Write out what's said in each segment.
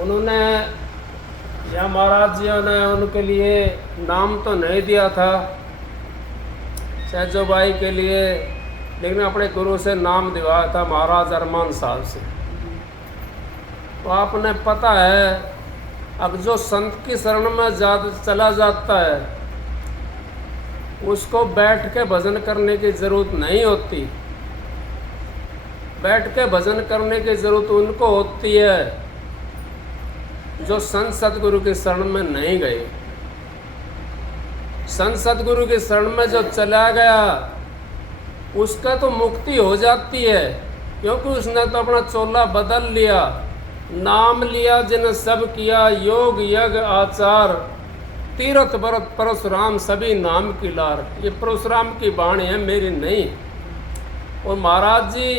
उन्होंने या महाराज जी ने उनके लिए नाम तो नहीं दिया था सहजो भाई के लिए, लेकिन अपने गुरु से नाम दिवाया था महाराज अरमान साहब से। तो आपने पता है अब जो संत की शरण में चला जाता है उसको बैठ के भजन करने की ज़रूरत नहीं होती। बैठ के भजन करने की ज़रूरत उनको होती है जो संत सतगुरु की शरण में नहीं गए। संत सतगुरु की शरण में जो चला गया उसका तो मुक्ति हो जाती है, क्योंकि उसने तो अपना चोला बदल लिया। नाम लिया जिन सब किया योग यज्ञ आचार, तीर्थ व्रत परशुराम सभी नाम की लार। ये परशुराम की वाणी है, मेरी नहीं। और महाराज जी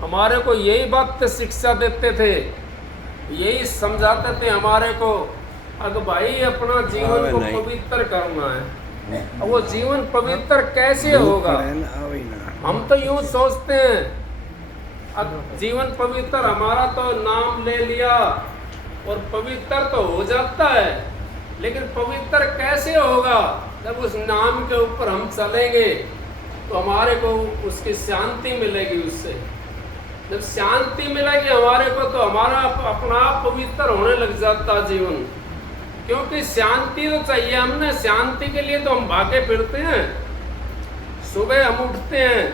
हमारे को यही बात शिक्षा देते थे, यही समझाते थे हमारे को, अगर भाई अपना जीवन को पवित्र करना है। अब वो जीवन पवित्र कैसे होगा? हम तो यूं सोचते हैं अब जीवन पवित्र हमारा तो नाम ले लिया और पवित्र तो हो जाता है, लेकिन पवित्र कैसे होगा? जब उस नाम के ऊपर हम चलेंगे तो हमारे को उसकी शांति मिलेगी। उससे जब शांति मिलेगी हमारे को तो हमारा अपना आप पवित्र होने लग जाता जीवन। क्योंकि शांति तो चाहिए, हमने शांति के लिए तो हम भागे फिरते हैं। सुबह हम उठते हैं,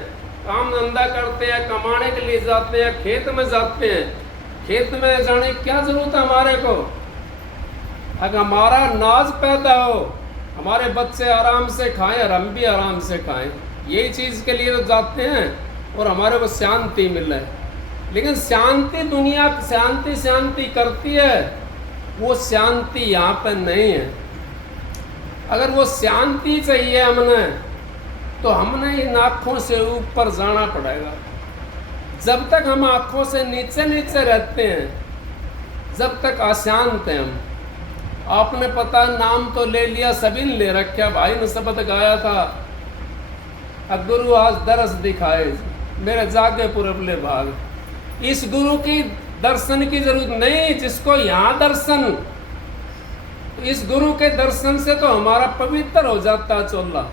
काम धंधा करते हैं, कमाने के लिए जाते हैं, खेत में जाते हैं। खेत में जाने की क्या जरूरत है हमारे को? अगर हमारा अनाज पैदा हो, हमारे बच्चे आराम से खाएं और हम भी आराम से खाएं, यही चीज़ के लिए तो जाते हैं और हमारे को शांति मिले। लेकिन शांति दुनिया शांति शांति करती है, वो शांति यहाँ पे नहीं है। अगर वो शांति चाहिए हमने तो हमने इन आँखों से ऊपर जाना पड़ेगा। जब तक हम आँखों से नीचे नीचे रहते हैं, जब तक अशांत हैं हम। आपने पता नाम तो ले लिया, सभी ने ले रखा, भाई ने शब्द गाया था, अब गुरु आज दरस दिखाए मेरे जागे पुरबले भाग। इस गुरु की दर्शन की जरूरत नहीं, जिसको यहाँ दर्शन, इस गुरु के दर्शन से तो हमारा पवित्र हो जाता चोला।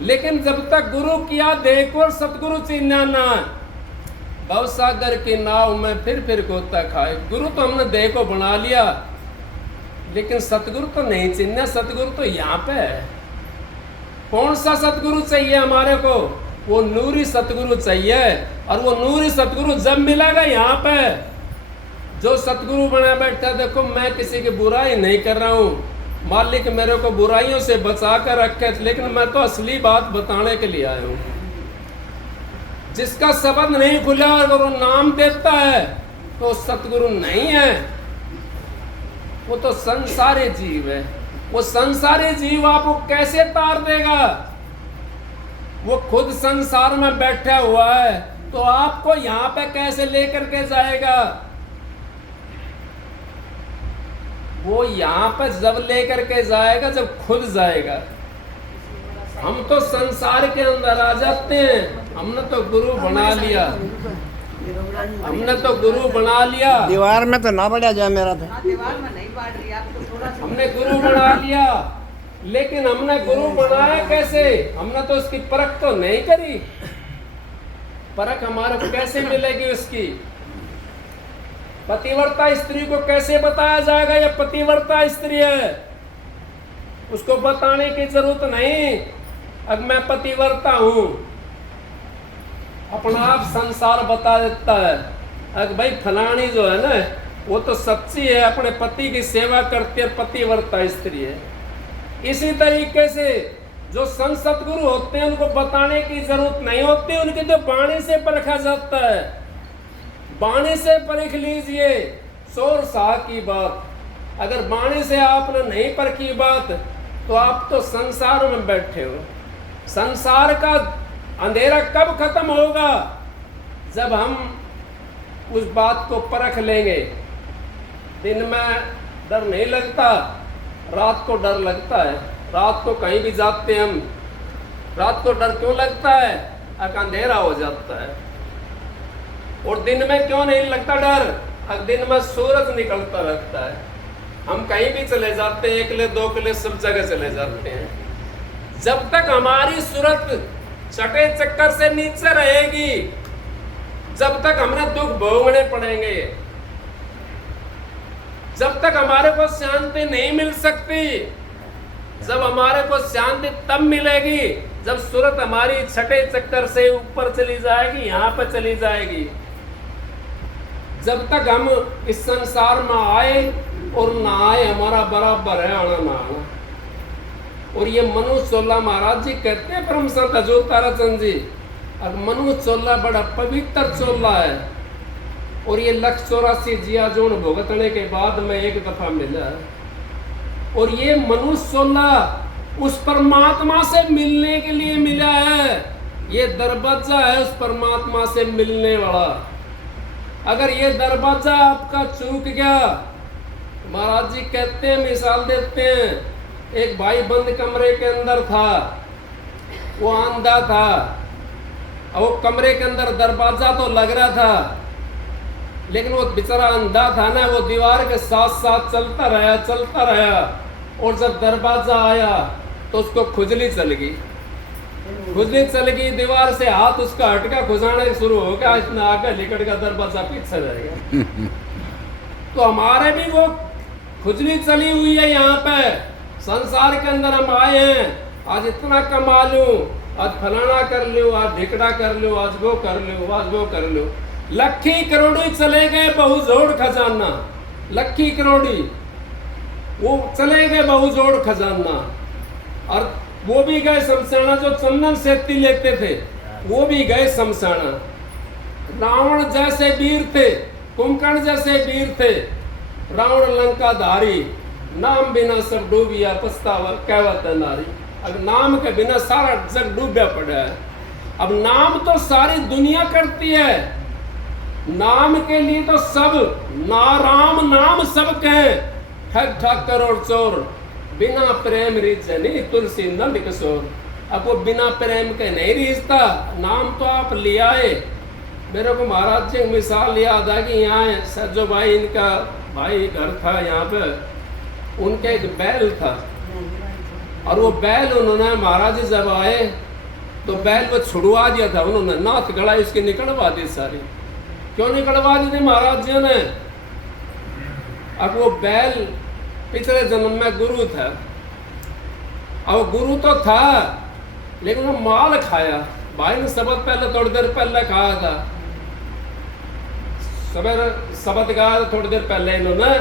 लेकिन जब तक गुरु किया देखो सतगुरु चिन्ह ना, भवसागर की नाव में फिर गोता खाए। गुरु तो हमने देखो बना लिया, लेकिन सतगुरु तो नहीं चिन्ह। सतगुरु तो यहाँ पे है। कौन सा सतगुरु चाहिए हमारे को? वो नूरी सतगुरु चाहिए। और वो नूरी सतगुरु जब मिलेगा यहाँ पे, जो सतगुरु बना बैठा, देखो मैं किसी की बुराई नहीं कर रहा हूँ, मालिक मेरे को बुराइयों से बचा कर रखे, लेकिन मैं तो असली बात बताने के लिए आया हूँ। जिसका शब्द नहीं खुला और वो नाम देता है तो सतगुरु नहीं है, वो तो संसारी जीव है। वो संसारी जीव आपको कैसे तार देगा? वो खुद संसार में बैठा हुआ है, तो आपको यहाँ पे कैसे लेकर के जाएगा? वो यहाँ पर जब लेकर के जाएगा जब खुद जाएगा। हम तो संसार के अंदर आ जाते हैं। हमने तो गुरु बना लिया, हमने तो गुरु बना लिया। दीवार में तो ना बढ़ा जाए मेरा तो। दीवार में नहीं बांट रही, आप तो थोड़ा हमने गुरु बना लिया, लेकिन हमने गुरु बनाया कैसे? हमने तो उसकी परख तो नहीं करी। परख हमारे को कैसे मिलेगी उसकी? पतिव्रता स्त्री को कैसे बताया जाएगा ये पतिव्रता स्त्री है? उसको बताने की जरूरत नहीं। अब मैं पतिव्रता हूँ, अपना आप संसार बता देता है। अगर भाई फलानी जो है ना, वो तो सच्ची है, अपने पति की सेवा करती है, पतिव्रता स्त्री है। इसी तरीके से जो संत सतगुरु होते हैं उनको बताने की जरूरत नहीं होती, उनकी तो वाणी से परखा जाता है। वाणी से परख लीजिए शोर शाह की बात। अगर वाणी से आपने नहीं परखी बात तो आप तो संसार में बैठे हो। संसार का अंधेरा कब खत्म होगा? जब हम उस बात को परख लेंगे। दिन में डर नहीं लगता, रात को डर लगता है। रात को कहीं भी जाते हैं हम, रात को डर क्यों लगता है? अंधेरा हो जाता है। और दिन में क्यों नहीं लगता डर? अब दिन में सूरज निकलता रहता है, हम कहीं भी चले जाते हैं, 1 किले 2 किले सब जगह चले जाते हैं। जब तक हमारी सूरत छठे चक्कर से नीचे रहेगी, जब तक हमें दुख भोगने पड़ेंगे, जब तक हमारे को शांति नहीं मिल सकती। जब हमारे को शांति तब मिलेगी जब सूरत हमारी छठे चक्कर से ऊपर चली जाएगी, यहाँ पर चली जाएगी। जब तक हम इस संसार में आए और ना आए, हमारा बराबर है आना ना आना। और ये मनु चोला महाराज जी कहते हैं, परम संत अजो ताराचंद जी, अब मनु चोला बड़ा पवित्र चोला है। और ये 184 जिया जोन भुगतने के बाद में एक दफा मिला। और ये मनुष्य चोला उस परमात्मा से मिलने के लिए मिला है। ये दरवाजा है उस परमात्मा से मिलने वाला। अगर ये दरवाजा आपका चूक गया, महाराज जी कहते हैं, मिसाल देते हैं, एक भाई बंद कमरे के अंदर था, वो अंधा था, और वो कमरे के अंदर दरवाजा तो लग रहा था, लेकिन वो बेचारा अंधा था ना, वो दीवार के साथ साथ चलता रहा। और जब दरवाजा आया तो उसको खुजली चल गई, दीवार से हाथ उसका हटका खुजाने शुरू हो गया, इतना आगे निकट का दरवाजा पीछे रह गया। तो हमारे भी वो खुजली चली हुई है। यहाँ पे संसार के अंदर हम आए हैं, आज इतना कमा लूं, आज फलाना कर लो, आज ढिकड़ा कर लो, आज वो कर लो। लखी करोड़ी चले गए बहु जोड़ खजाना, लखी करोड़ी वो चले गए बहु जोड़ खजाना। और वो भी गए शमशाना, जो चंदन सेती लेते थे वो भी गए शमशाना। रावण जैसे वीर थे, कुंभकर्ण जैसे वीर थे, रावण लंका धारी, नाम बिना सब डूबिया पछतावा कहवत नारी। अब नाम के बिना सारा जग डूबा पड़ा है। अब नाम तो सारी दुनिया करती है, नाम के लिए तो सब राम नाम सब कहे, ठग ठाकर और चोर, बिना प्रेम रीझे नहीं तुलसी नंद किशोर। अब वो बिना प्रेम के नहीं रीझता, नाम तो आप ले आए। मेरे को महाराज जी मिसाल याद आ कि यहाँ सज्जो भाई, इनका भाई घर था यहाँ पे, उनका एक बैल था, और वो बैल उन्होंने महाराज जी जब आए तो बैल वो छुड़वा दिया था, उन्होंने नाथ गड़ाई उसकी निकलवा दी सारी। क्यों निकलवा दी थी महाराज जी ने? अब वो बैल पिछले जन्म में गुरु था, अब गुरु तो था लेकिन वो माल खाया। भाई ने शब्द पहले थोड़ी देर पहले खाया था, शब्द गाया थोड़ी देर पहले इन्होंने।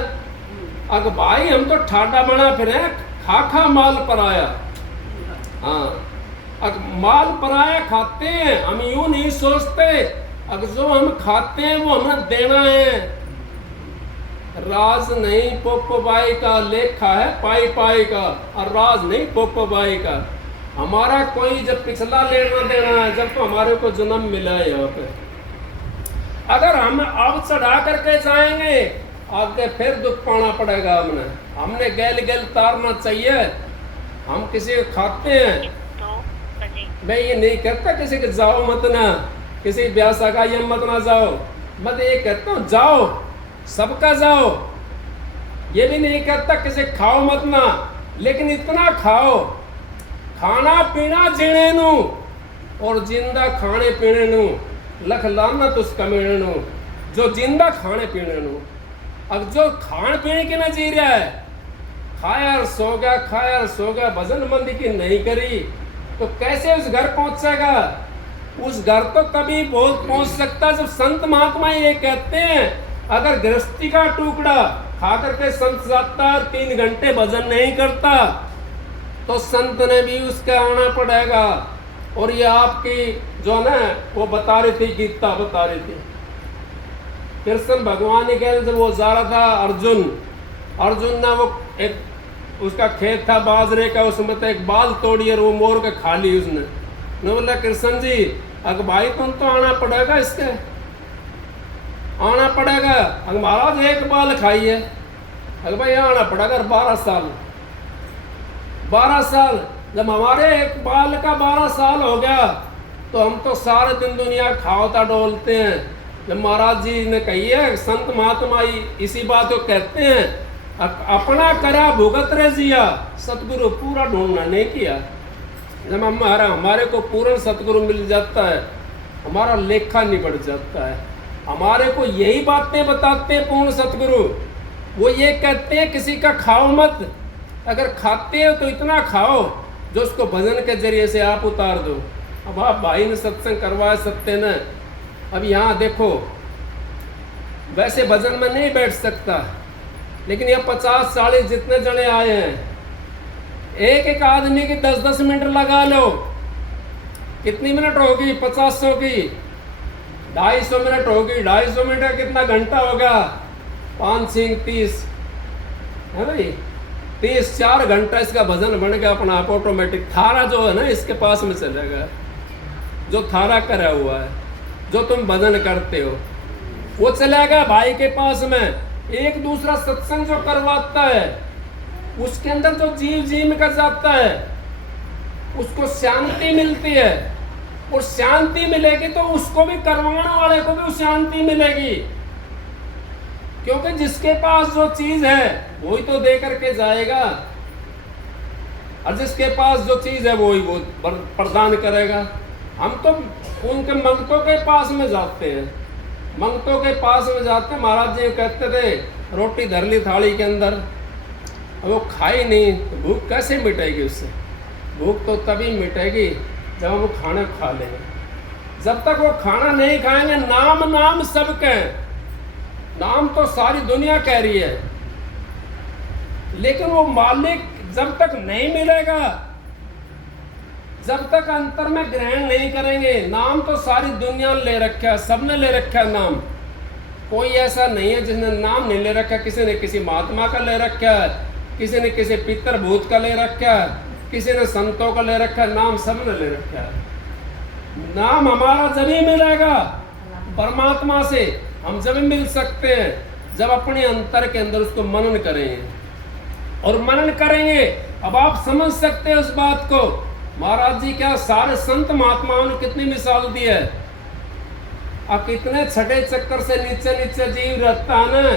अब भाई हम तो ठाडा बना फिरे, खा माल पराया। हाँ, अब माल पराया खाते हैं, हम यूं नहीं सोचते अब जो हम खाते हैं वो हमें देना है। राज नहीं पोपबाई का, लेखा है पाई पाई का, और राज नहीं पोपबाई का। हमारा कोई जब पिछला लेना देना है, जब तो हमारे को जन्म मिला है यहाँ पे। अगर हम अब चढ़ा करके जाएंगे आगे फिर दुख पाना पड़ेगा। हमने गैल तारना चाहिए। हम किसी को खाते हैं, मैं ये नहीं कहता किसी के जाओ मत ना, किसी ब्याह सगाई मत ना जाओ, मैं ये कहता हूँ जाओ, सबका जाओ। ये भी नहीं कहता किसी खाओ मत ना, लेकिन इतना खाओ, खाना पीना जीने नू, और जिंदा खाने पीने नू लख लानत उस कमीने नू जो जिंदा खाने पीने नू। अब जो खान पीने के ना जी रहा है, खाया और सो गया, भजन बंदी की नहीं करी, तो कैसे उस घर पहुंचेगा? उस घर तो तभी पहुंच सकता जब संत महात्मा ये कहते हैं, अगर गृहस्थी का टुकड़ा खा करके संत जाता है 3 घंटे भजन नहीं करता, तो संत ने भी उसका आना पड़ेगा। और ये आपकी जो ना वो बता रही थी, गीता बता रही थी, कृष्ण भगवान के जब वो जा रहा था, अर्जुन ने वो एक उसका खेत था बाजरे का, उसमें तो एक बाल तोड़ी और वो मोर के खा ली उसने। ने बोला कृष्ण जी अगर भाई तुम तो आना पड़ेगा, इसके आना पड़ेगा। अगर महाराज एक बाल खाइए, अगर भाई आना पड़ेगा 12 साल। जब हमारे एक बाल का 12 साल हो गया तो हम तो सारे दिन दुनिया खाओता डोलते हैं, जब महाराज जी ने कही है संत महात्मा इसी बात को कहते हैं, अपना करा भुगत रे जिया, सतगुरु पूरा ढूंढना नहीं किया। जब हमारे को पूर्ण सतगुरु मिल जाता है, हमारा लेखा निबट जाता है। हमारे को यही बातें बताते हैं पूर्ण सतगुरु। वो ये कहते हैं किसी का खाओ मत, अगर खाते हो तो इतना खाओ जो उसको भजन के जरिए से आप उतार दो। अब आप भाई ने सत्संग करवाए सत्य ने, अब यहाँ देखो वैसे भजन में नहीं बैठ सकता, लेकिन ये 50-40 जितने जने आए हैं, एक एक आदमी की 10-10 मिनट लगा लो। कितनी मिनट होगी? 50 की 250 मिनट होगी। 250 मिनट का कितना घंटा होगा? 5-30 है भाई, 30-4 घंटा इसका भजन बन गया अपना आप ऑटोमेटिक। थारा जो है ना इसके पास में चलेगा, जो थारा करा हुआ है, जो तुम भजन करते हो वो चलेगा भाई के पास में। एक दूसरा सत्संग जो करवाता है उसके अंदर जो जीव में कर जाता है उसको शांति मिलती है, और शांति मिलेगी तो उसको भी करवाने वाले को भी शांति मिलेगी, क्योंकि जिसके पास जो चीज है वही तो दे करके जाएगा, और जिसके पास जो चीज है वही वो प्रदान करेगा। हम तो उनके मंगतों के पास में जाते हैं, मंगतों के पास में जाते। महाराज जी कहते थे रोटी धर ली थाली के अंदर, वो खाई नहीं तो भूख कैसे मिटेगी उससे? भूख तो तभी मिटेगी जब हम खाना खा लेंगे। जब तक वो खाना नहीं खाएंगे, नाम सबके, नाम तो सारी दुनिया कह रही है, लेकिन वो मालिक जब तक नहीं मिलेगा, जब तक अंतर में ग्रहण नहीं करेंगे। नाम तो सारी दुनिया ने ले रखा है, सबने ले रखा है नाम। कोई ऐसा नहीं है जिसने नाम नहीं ले रखा। किसी ने किसी महात्मा का ले रखा है, किसी ने किसी पितर भूत का ले रखा है, किसी ने संतों का ले रखा है। नाम सबने ले रखा है। नाम हमारा जब ही मिलेगा परमात्मा से, हम जब मिल सकते हैं जब अपने अंतर के अंदर उसको मनन करेंगे, और मनन करेंगे। अब आप समझ सकते हैं उस बात को। महाराज जी क्या सारे संत महात्माओं ने कितनी मिसाल दी है। अब कितने छठे चक्कर से नीचे नीचे जीव रहता है ना,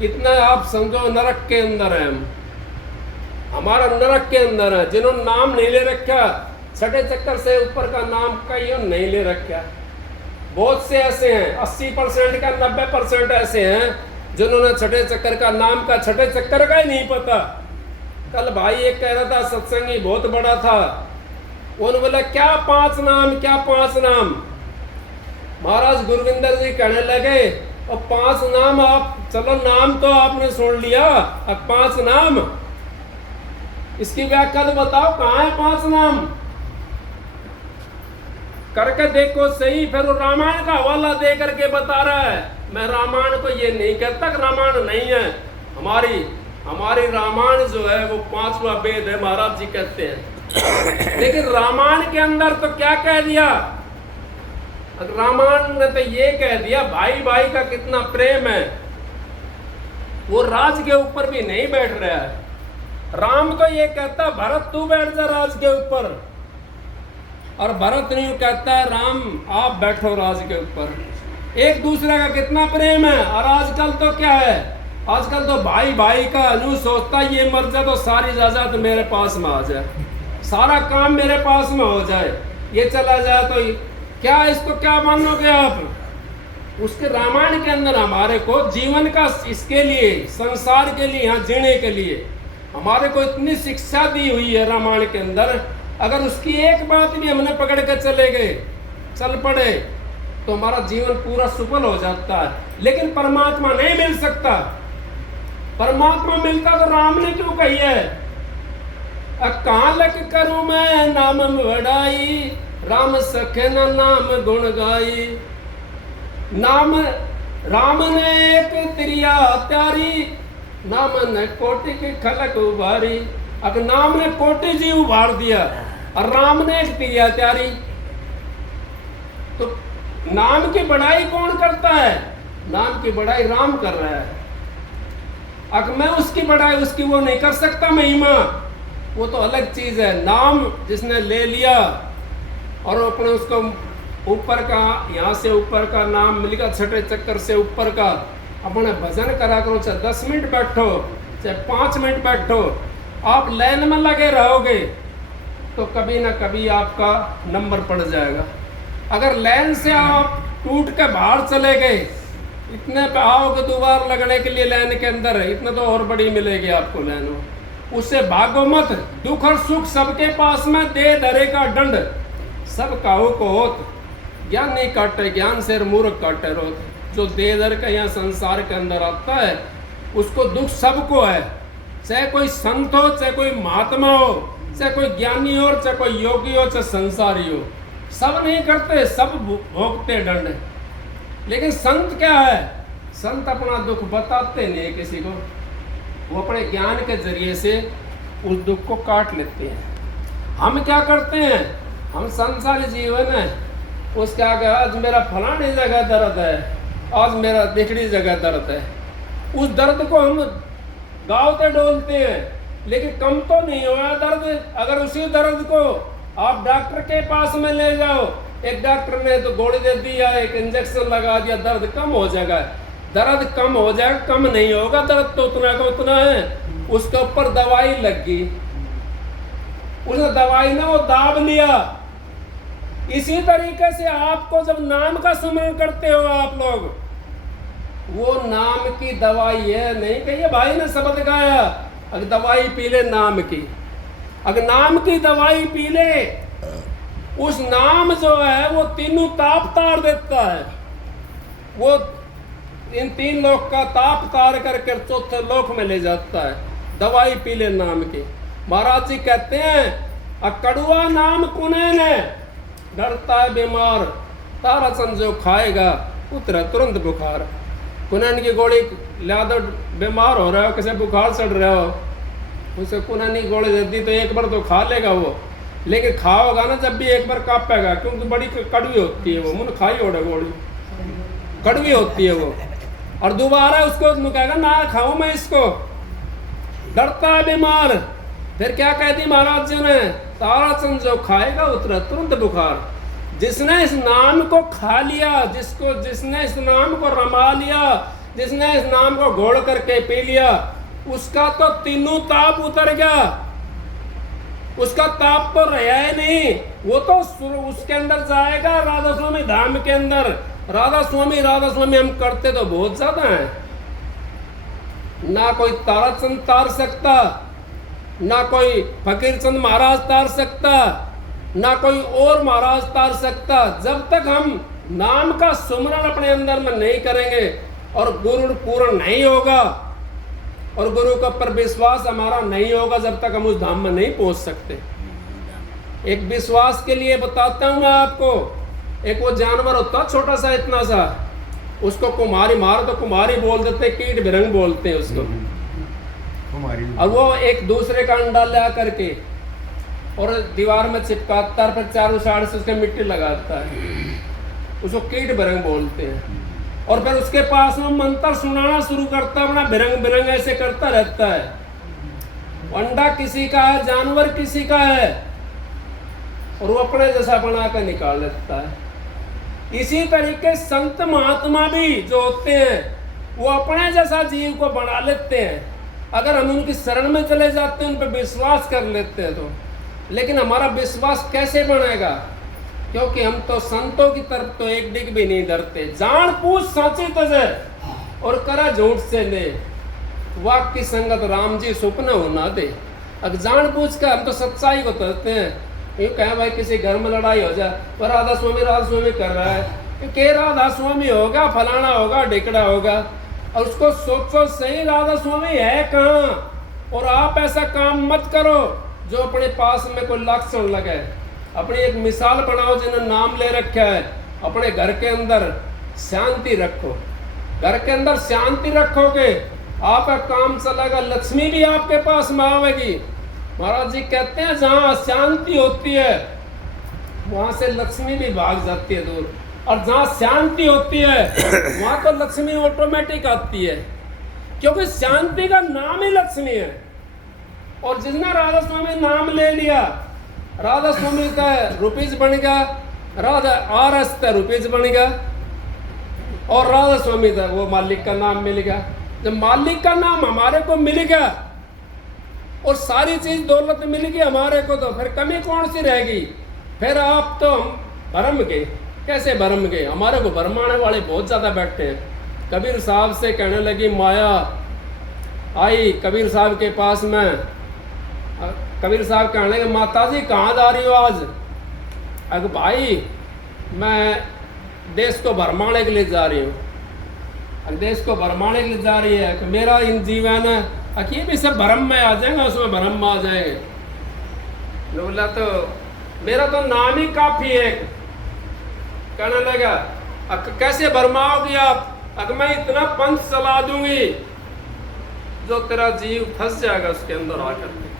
इतना आप समझो नरक के अंदर है। हमारा नरक के अंदर है। जिन्होंने नाम नहीं ले रखा, छठे चक्कर से ऊपर का नाम कईयों नहीं ले रखा। बहुत से ऐसे हैं, 80% का 90% ऐसे हैं जिन्होंने छठे चक्कर का नाम का, छठे चक्कर का ही नहीं पता। कल भाई एक कह रहा था, सत्संगी बहुत बड़ा था, उन्होंने बोला क्या 5 नाम, क्या 5 नाम। महाराज गुरविंदर जी कहने लगे और 5 नाम आप, चलो नाम तो आपने सुन लिया, अब 5 नाम, इसकी व्याख्या तो बताओ कहाँ है 5 नाम, करके देखो सही। फिर वो रामायण का हवाला दे करके बता रहा है। मैं रामायण को ये नहीं कहता कि रामायण नहीं है, हमारी रामायण जो है वो 5वां वेद है, महाराज जी कहते हैं। लेकिन रामायण के अंदर तो क्या कह दिया? रामायण ने तो ये कह दिया भाई भाई का कितना प्रेम है। वो राज के ऊपर भी नहीं बैठ रहा है। राम तो ये कहता भरत तू बैठ जा राज के ऊपर, और भरत नहीं कहता है राम आप बैठो राज के ऊपर। एक दूसरे का कितना प्रेम है। और आजकल तो क्या है, आजकल तो भाई भाई का अनु सोचता ये मर जाए तो सारी इजाजत मेरे पास में आ जाए, सारा काम मेरे पास में हो जाए, ये चला जाए तो क्या, इसको क्या मानोगे आप? उसके रामायण के अंदर हमारे को जीवन का, इसके लिए संसार के लिए, यहाँ जीने के लिए हमारे को इतनी शिक्षा दी हुई है रामायण के अंदर। अगर उसकी एक बात भी हमने पकड़ कर चले गए, चल पड़े, तो हमारा जीवन पूरा सफल हो जाता है। लेकिन परमात्मा नहीं मिल सकता। परमात्मा मिलता तो राम ने क्यों कही है, कहाँ लग करूं मैं नाम बढ़ाई, राम सखे न नाम गुण गाई। नाम राम ने एक त्रिया त्यारी, नाम ने कोटि की खलक उभारी। अब नाम ने कोटि जी उभार दिया और राम ने एक त्रिया त्यारी। तो नाम की बढ़ाई कौन करता है? नाम की बढ़ाई राम कर रहा है। अब मैं उसकी बढ़ाई, उसकी वो नहीं कर सकता महिमा, वो तो अलग चीज है। नाम जिसने ले लिया और अपने उसको ऊपर का, यहाँ से ऊपर का नाम मिलेगा, छठे चक्कर से ऊपर का अपने भजन करा करो। चाहे 10 मिनट बैठो, चाहे 5 मिनट बैठो, आप लाइन में लगे रहोगे तो कभी ना कभी आपका नंबर पड़ जाएगा। अगर लाइन से आप टूट के बाहर चले गए, इतने पे आओगे दोबारा लगने के लिए लाइन के अंदर, इतने तो और बड़ी मिलेगी आपको लाइन, उससे भागो मत। दुख और सुख सबके पास में, दे धरे का दंड सब काहू को होत, ज्ञान नहीं काटे ज्ञान से मूर्ख काटे रोत। जो दे धर का यहाँ संसार के अंदर आता है उसको दुख सबको है, चाहे कोई संत हो, चाहे कोई महात्मा हो, चाहे कोई ज्ञानी हो, चाहे कोई योगी हो, चाहे संसारी हो, सब नहीं करते, सब भोगते दंड। लेकिन संत क्या है, संत अपना दुख बताते नहीं किसी को, वो अपने ज्ञान के जरिए से उस दुख को काट लेते हैं। हम क्या करते हैं, हम संसारी जीवन है, उसके आगे आज मेरा फलानी जगह दर्द है, आज मेरा दिखड़ी जगह दर्द है, उस दर्द को हम गाँवते डोलते हैं, लेकिन कम तो नहीं हुआ दर्द। अगर उसी दर्द को आप डॉक्टर के पास में ले जाओ, एक डॉक्टर ने तो गोली दे दी या एक इंजेक्शन लगा दिया, दर्द कम हो जाएगा। दर्द कम हो जाएगा, कम नहीं होगा, दर्द तो उतना का उतना है। उसके ऊपर दवाई लग गई, उसने दवाई ने वो दाब लिया। इसी तरीके से आपको जब नाम का सुमरण करते हो आप लोग, वो नाम की दवाई है। नहीं कहिए भाई ने शब्द गाया, अगर दवाई पी ले नाम की, अगर नाम की दवाई पी ले, उस नाम जो है वो तीनों ताप तार देता है। वो इन 3 लोक का ताप तार करके चौथे लोक में ले जाता है। दवाई पी ले नाम की। महाराज जी कहते हैं कड़ुआ नाम कुनैन है, डरता है बीमार, तारा चंद जो खाएगा उतरा तुरंत बुखार। कुनैन की गोली ला दो, बीमार हो रहा हो, किसी बुखार चढ़ रहा हो, उसे कुनैन की गोली दे दी तो एक बार तो खा लेगा वो, लेकिन खाओगा ना जब भी एक बार कापेगा, क्योंकि बड़ी कड़वी होती है वो, मुन खाई ओढ़े गोली कड़वी होती है वो, और दोबारा उसको कहेगा ना खाऊं मैं इसको, डरता है बीमार। फिर क्या कहती महाराज जी ने, ताराचंद जो खाएगा उतरा तुरंत बुखार। जिसने इस नाम को खा लिया, जिसने इस नाम को रमा लिया, जिसने इस नाम को घोल करके पी लिया, उसका तो तीनों ताप उतर गया, उसका ताप तो रहा ही नहीं। वो तो उसके अंदर जाएगा राधा स्वामी धाम के अंदर। राधा स्वामी हम करते तो बहुत ज्यादा है, ना कोई ताराचंद तार सकता, ना कोई फकीर चंद महाराज तार सकता, ना कोई और महाराज तार सकता। जब तक हम नाम का सुमरण अपने अंदर में नहीं करेंगे और गुरु पूर्ण नहीं होगा और गुरु के ऊपर विश्वास हमारा नहीं होगा, जब तक हम उस धाम में नहीं पहुंच सकते। एक विश्वास के लिए बताता हूं मैं आपको, एक वो जानवर होता छोटा सा इतना सा, उसको कुम्हारी मारो तो कुम्हारी बोल देते, कीट भिरंग बोलते हैं उसको। और वो एक दूसरे का अंडा ला करके और दीवार में चिपकाता, फिर चारों साइड से उसके मिट्टी लगाता है, उसको कीट भिरंग बोलते हैं। और फिर उसके पास में मंत्र सुनाना शुरू करता है, अपना भिरंग भिरंग ऐसे करता रहता है। अंडा किसी का है, जानवर किसी का है, और वो अपने जैसा बना कर निकाल लेता है। इसी तरीके संत महात्मा भी जो होते हैं वो अपने जैसा जीव को बना लेते हैं, अगर हम उनकी शरण में चले जाते हैं, उन पर विश्वास कर लेते हैं तो। लेकिन हमारा विश्वास कैसे बनेगा, क्योंकि हम तो संतों की तरफ तो एक डिग भी नहीं डरते। जान पूछ साची तजे और करा झूठ से ले, वाक की संगत राम जी सुपने हो ना दे। अगर जान पूछ कर हम तो सच्चाई को कहते हैं, ये कहें भाई किसी घर में लड़ाई हो जाए, पर राधा स्वामी कर रहा है कि राधा स्वामी होगा, फलाना होगा, ढिकड़ा होगा, और उसको सोचो सही राधा स्वामी है कहाँ। और आप ऐसा काम मत करो जो अपने पास में कोई लक्षण लगे। अपनी एक मिसाल बनाओ, जिन्होंने नाम ले रखा है, अपने घर के अंदर शांति रखो। घर के अंदर शांति रखोगे आपका काम चलेगा, लक्ष्मी भी आपके पास में आवेगी। महाराज जी कहते हैं जहाँ शांति होती है वहां से लक्ष्मी भी भाग जाती है दूर, और जहाँ शांति होती है वहां तो लक्ष्मी ऑटोमेटिक आती है, क्योंकि शांति का नाम ही लक्ष्मी है। और जिसने राधा स्वामी नाम ले लिया, राधा स्वामी का रुपीज बन गया, राधा RS रुपीज बन गया और राधा स्वामी था वो मालिक का नाम मिल गया। जब मालिक का नाम हमारे को मिल गया और सारी चीज दौलत मिल गई हमारे को, तो फिर कमी कौन सी रहेगी? फिर आप तो हम भरम गए। कैसे भरम गए? हमारे को भरमाने वाले बहुत ज्यादा बैठे हैं। कबीर साहब से कहने लगी माया आई कबीर साहब के पास में। कबीर साहब कहने लगे माता जी कहाँ जा रही हो आज? अगर भाई मैं देश को भरमाने के लिए जा रही हूँ। देश को भरमाने के लिए जा रही है कि मेरा इन जीवन ये भी सब भरम में आ जाएगा, उसमें भरम में आ जाएंगे। बोला तो मेरा तो नाम ही काफी है। कहने लगा कैसे भरमाओगी आप? अगर मैं इतना पंथ चला दूंगी जो तेरा जीव फंस जाएगा उसके अंदर आकर के।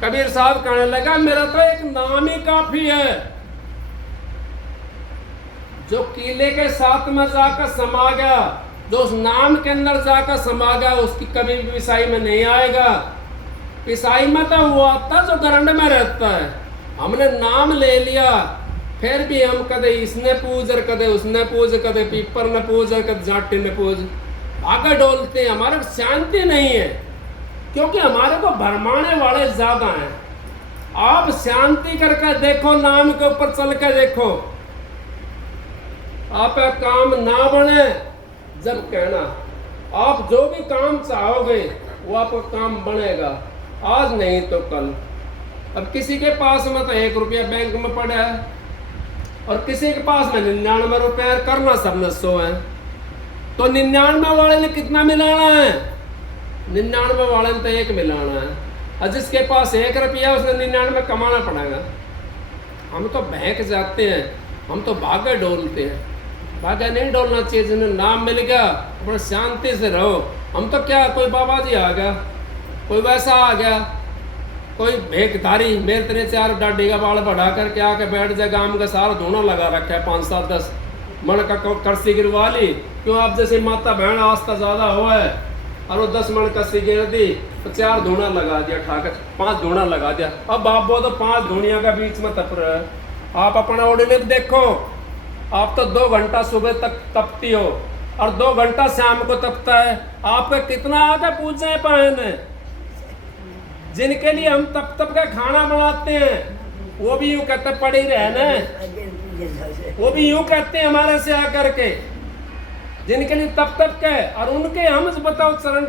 कबीर साहब कहने लगा मेरा तो एक नाम ही काफी है। जो किले के साथ में जाकर समा गया, जो उस नाम के अंदर जाकर समा गया, उसकी कभी भी पिसाई में नहीं आएगा। पिसाई में तो वो आता जो गरंड में रहता है। हमने नाम ले लिया, फिर भी हम कदे इसने पूज और कदे उसने पूज, कदे पीपर ने पूज और कदे जाटी ने पूज, आगे डोलते हैं। हमारे को शांति नहीं है क्योंकि हमारे को भरमाने वाले ज्यादा हैं। आप शांति करके देखो, नाम के ऊपर चल के देखो, आपका काम ना बने जब कहना। आप जो भी काम चाहोगे वो आपका काम बनेगा, आज नहीं तो कल। अब किसी के पास में तो 1 रुपया बैंक में पड़ा है और किसी के पास में 99 रुपया, करना सबने 100 है। तो 99 वाले ने कितना मिलाना है? 99 वाले ने तो 1 मिलाना है। और जिसके पास 1 रुपया उसने 99 कमाना पड़ेगा। हम तो बहक जाते हैं, हम तो भागे डोलते हैं। भागे नहीं डोलना चाहिए। जिन्हें नाम मिल गया अपना शांति से रहो। हम तो क्या, कोई बाबा जी आ गया, कोई वैसा आ गया, कोई भेकधारी मेरे तेरे 4 डाडी का बाल बढ़ा करके आके बैठ जाए, गांव का सारा धूना लगा रखा है 5 7 10 मन का कर्सी गिरवा ली। क्यों? आप जैसे माता बहन आस्था ज्यादा हो है और वो 10 मन कस्सी गिर दी तो 4 धूना लगा दिया, ठाकर 5 धूना लगा दिया। अब आप वो तो 5 धूनिया का बीच में तप रहे है। आप अपना ऑर्डिनरी देखो, आप तो 2 घंटा सुबह तक तपती हो और 2 घंटा शाम को तपता है। आपका कितना आगे पूछे पाए? जिनके लिए हम तप तप का खाना बनाते हैं वो भी यूं कहते पड़े ही रहे ना, वो भी यूं कहते हैं हमारे से आकर के। जिनके लिए तप तप के और उनके हम बताओ चरण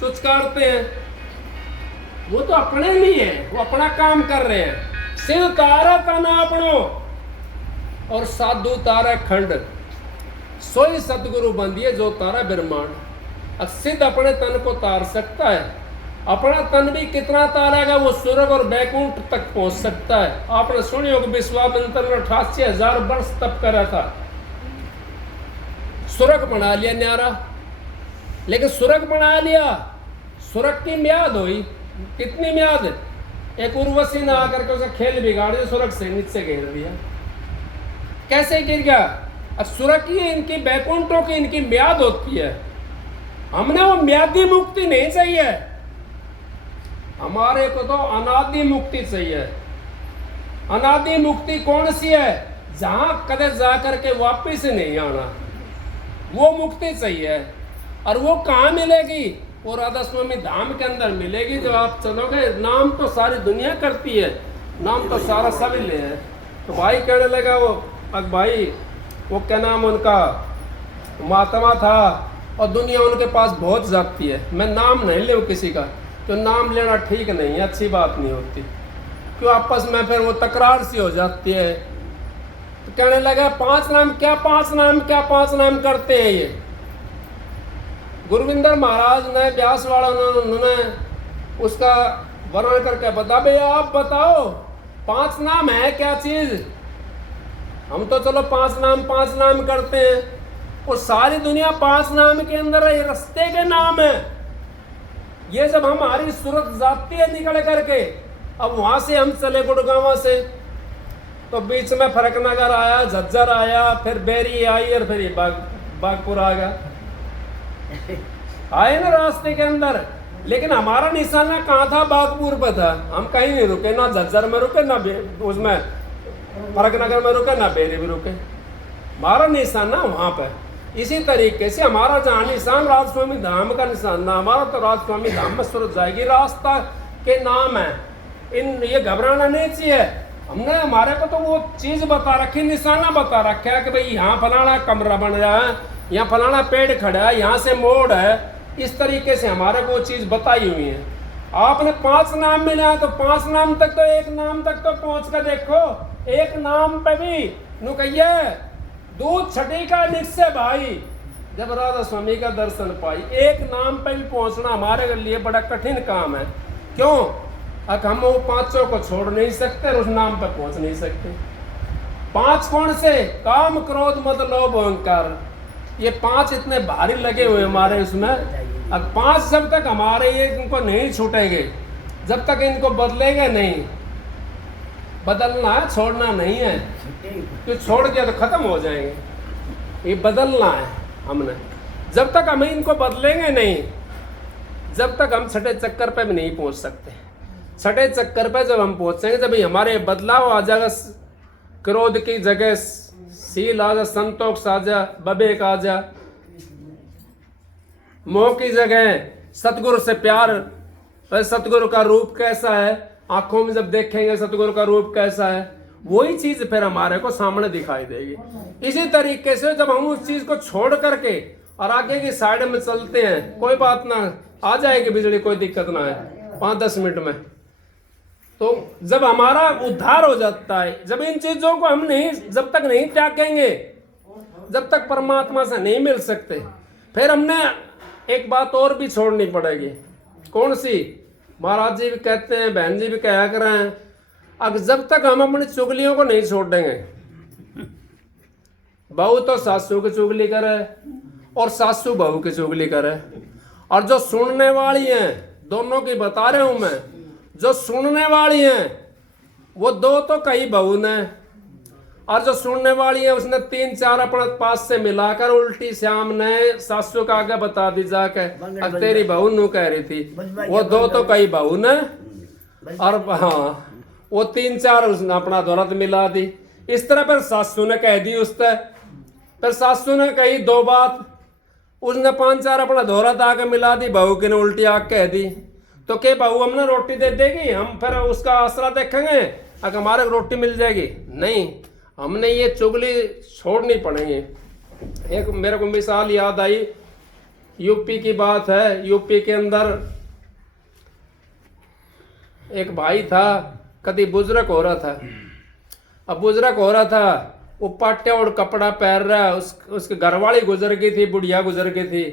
चुचकारते हैं, वो तो अपने लिए है, वो अपना काम कर रहे हैं। सिर तारा का ना अपनो और साधु तारा खंड, सोई सदगुरु बंदिए जो तारा ब्रह्मांड। सिद्ध अपने तन को तार सकता है, अपना तन भी कितना तारेगा वो स्वर्ग और बैकुंठ तक पहुंच सकता है। आपने सुनी होगी विश्वामित्र ने 88,000 वर्ष तप करा था, स्वर्ग बना लिया न्यारा। लेकिन स्वर्ग बना लिया, स्वर्ग की म्याद हुई, कितनी म्याद? एक उर्वशी ने आकर के उसे खेल बिगाड़ दिया, स्वर्ग से नीचे गिर दिया। कैसे गिर गया? अब स्वर्ग की इनकी बैकुंठों की इनकी म्याद होती है। हमने वो म्यादी मुक्ति नहीं चाहिए, हमारे को तो अनादि मुक्ति चाहिए। अनादि मुक्ति कौन सी है? जहां कदे जाकर के वापिस नहीं आना, वो मुक्ति चाहिए। और वो कहाँ मिलेगी? वो राधा स्वामी धाम के अंदर मिलेगी। जब आप चलोगे, नाम तो सारी दुनिया करती है, नाम तो सारा सब ले है। तो भाई कहने लगा वो, अब भाई वो क्या नाम उनका महात्मा था और दुनिया उनके पास बहुत जाती है। मैं नाम नहीं ले किसी का, तो नाम लेना ठीक नहीं है, अच्छी बात नहीं होती। क्यों? आपस में फिर वो तकरार सी हो जाती है। तो कहने लगा 5 नाम क्या, 5 नाम क्या, 5 नाम करते हैं ये। गुरविंदर महाराज ने व्यास वाला उन्होंने उसका वर्णन करके बता, भैया आप बताओ 5 नाम है क्या चीज? हम तो चलो 5 नाम करते हैं, और सारी दुनिया 5 नाम के अंदर है, रास्ते के नाम है। ये जब हमारी सूरत जाती है निकल करके, अब वहां से हम चले गुड़गांव से, तो बीच में फरकनगर आया, झज्जर आया, फिर बेरी आई और फिर ये बागपुर आ गया। आए ना रास्ते के अंदर, लेकिन हमारा निशाना कहाँ था? बागपुर पर था। हम कहीं नहीं रुके, ना झज्जर में रुके, ना उसमें फर्क नगर में रुके ना बेरे भी रुके, हमारा निशाना वहाँ पे। इसी तरीके से हमारा जहाँ निशान राजस्वामी धाम का निशाना, हमारा तो राजस्वामी धाम में सूरत जाएगी, रास्ता के नाम है। ये घबराना नहीं चाहिए। हमने हमारे को तो वो चीज बता रखी, निशाना बता रखा है कि भाई यहाँ फलाना कमरा बन रहा है, यहाँ फलाना पेड़ खड़ा है, यहाँ से मोड़ है। इस तरीके से हमारे को वो चीज बताई हुई है। आपने 5 नाम मिला है तो 5 नाम तक तो, एक नाम तक तो पहुंच कर देखो। एक नाम पे भी नु कहिए दूध छठी का निश्चय भाई, जब राधा स्वामी का दर्शन पाई। एक नाम पे भी पहुंचना हमारे लिए बड़ा कठिन काम है। क्यों? अब हम वो 500 को छोड़ नहीं सकते और उस नाम पे पहुंच नहीं सकते। 5 कौन से? काम, क्रोध, मद, लोभ, अहंकार। ये 5 इतने भारी लगे हुए हमारे उसमें। अब 5 जब तक हमारे ये इनको नहीं छूटेंगे, जब तक इनको बदलेंगे नहीं, बदलना है, छोड़ना नहीं है। तो छोड़ दिया तो खत्म हो जाएंगे। ये बदलना है हमने। जब तक हम इनको बदलेंगे नहीं, जब तक हम छठे चक्कर पे भी नहीं पहुंच सकते। छठे चक्कर पे जब हम पहुंचेंगे, जब हमारे बदलाव आ जाएगा, क्रोध की जगह सील आ जा, संतोष आ जा, विवेक आ जा, मोह की जगह सतगुरु से प्यार। सतगुरु का रूप कैसा है, आंखों में जब देखेंगे सतगुरु का रूप कैसा है, वही चीज फिर हमारे को सामने दिखाई देगी। इसी तरीके से जब हम उस चीज को छोड़ करके और आगे की साइड में चलते हैं, कोई बात ना, आ जाएगी बिजली, कोई दिक्कत ना है 5-10 मिनट में। तो जब हमारा उद्धार हो जाता है, जब इन चीजों को हम नहीं, जब तक नहीं त्यागेंगे, जब तक परमात्मा से नहीं मिल सकते, फिर हमने एक बात और भी छोड़नी पड़ेगी। कौन सी? महाराज जी भी कहते हैं, बहन जी भी कहा कर रहे हैं, अब जब तक हम अपनी चुगलियों को नहीं छोड़ देंगे, बहू तो सासू की चुगली करे और सासू बहू की चुगली करे, और जो सुनने वाली हैं, दोनों की बता रहा हूं मैं, जो सुनने वाली हैं वो 2 तो कई बहू ने, और जो सुनने वाली है उसने 3-4 अपने पास से मिलाकर उल्टी श्याम ने सासू का आगे बता दी जाके, अब तेरी बहू नू कह रही थी, वो 2 तो कई बहू ने, और हाँ वो 3-4 उसने अपना दौरत मिला दी। इस तरह पर सासू ने कह दी उससे, फिर सासू ने कही 2 बात, उसने 5-4 अपना दौरत आके मिला दी, बहू की ने उल्टी आग कह दी। तो क्या बहू हमने रोटी दे देगी, हम फिर उसका आसरा देखेंगे अगर हमारे रोटी मिल जाएगी? नहीं, हमने ये चुगली छोड़नी पड़ेगी। एक मेरे को मिसाल याद आई, यूपी की बात है। यूपी के अंदर एक भाई था, कभी बुजुर्ग हो रहा था। अब बुजुर्ग हो रहा था, वो पाट्या और कपड़ा पहन रहा है, उसकी घरवाली गुजर गई थी, बुढ़िया गुजर गई थी।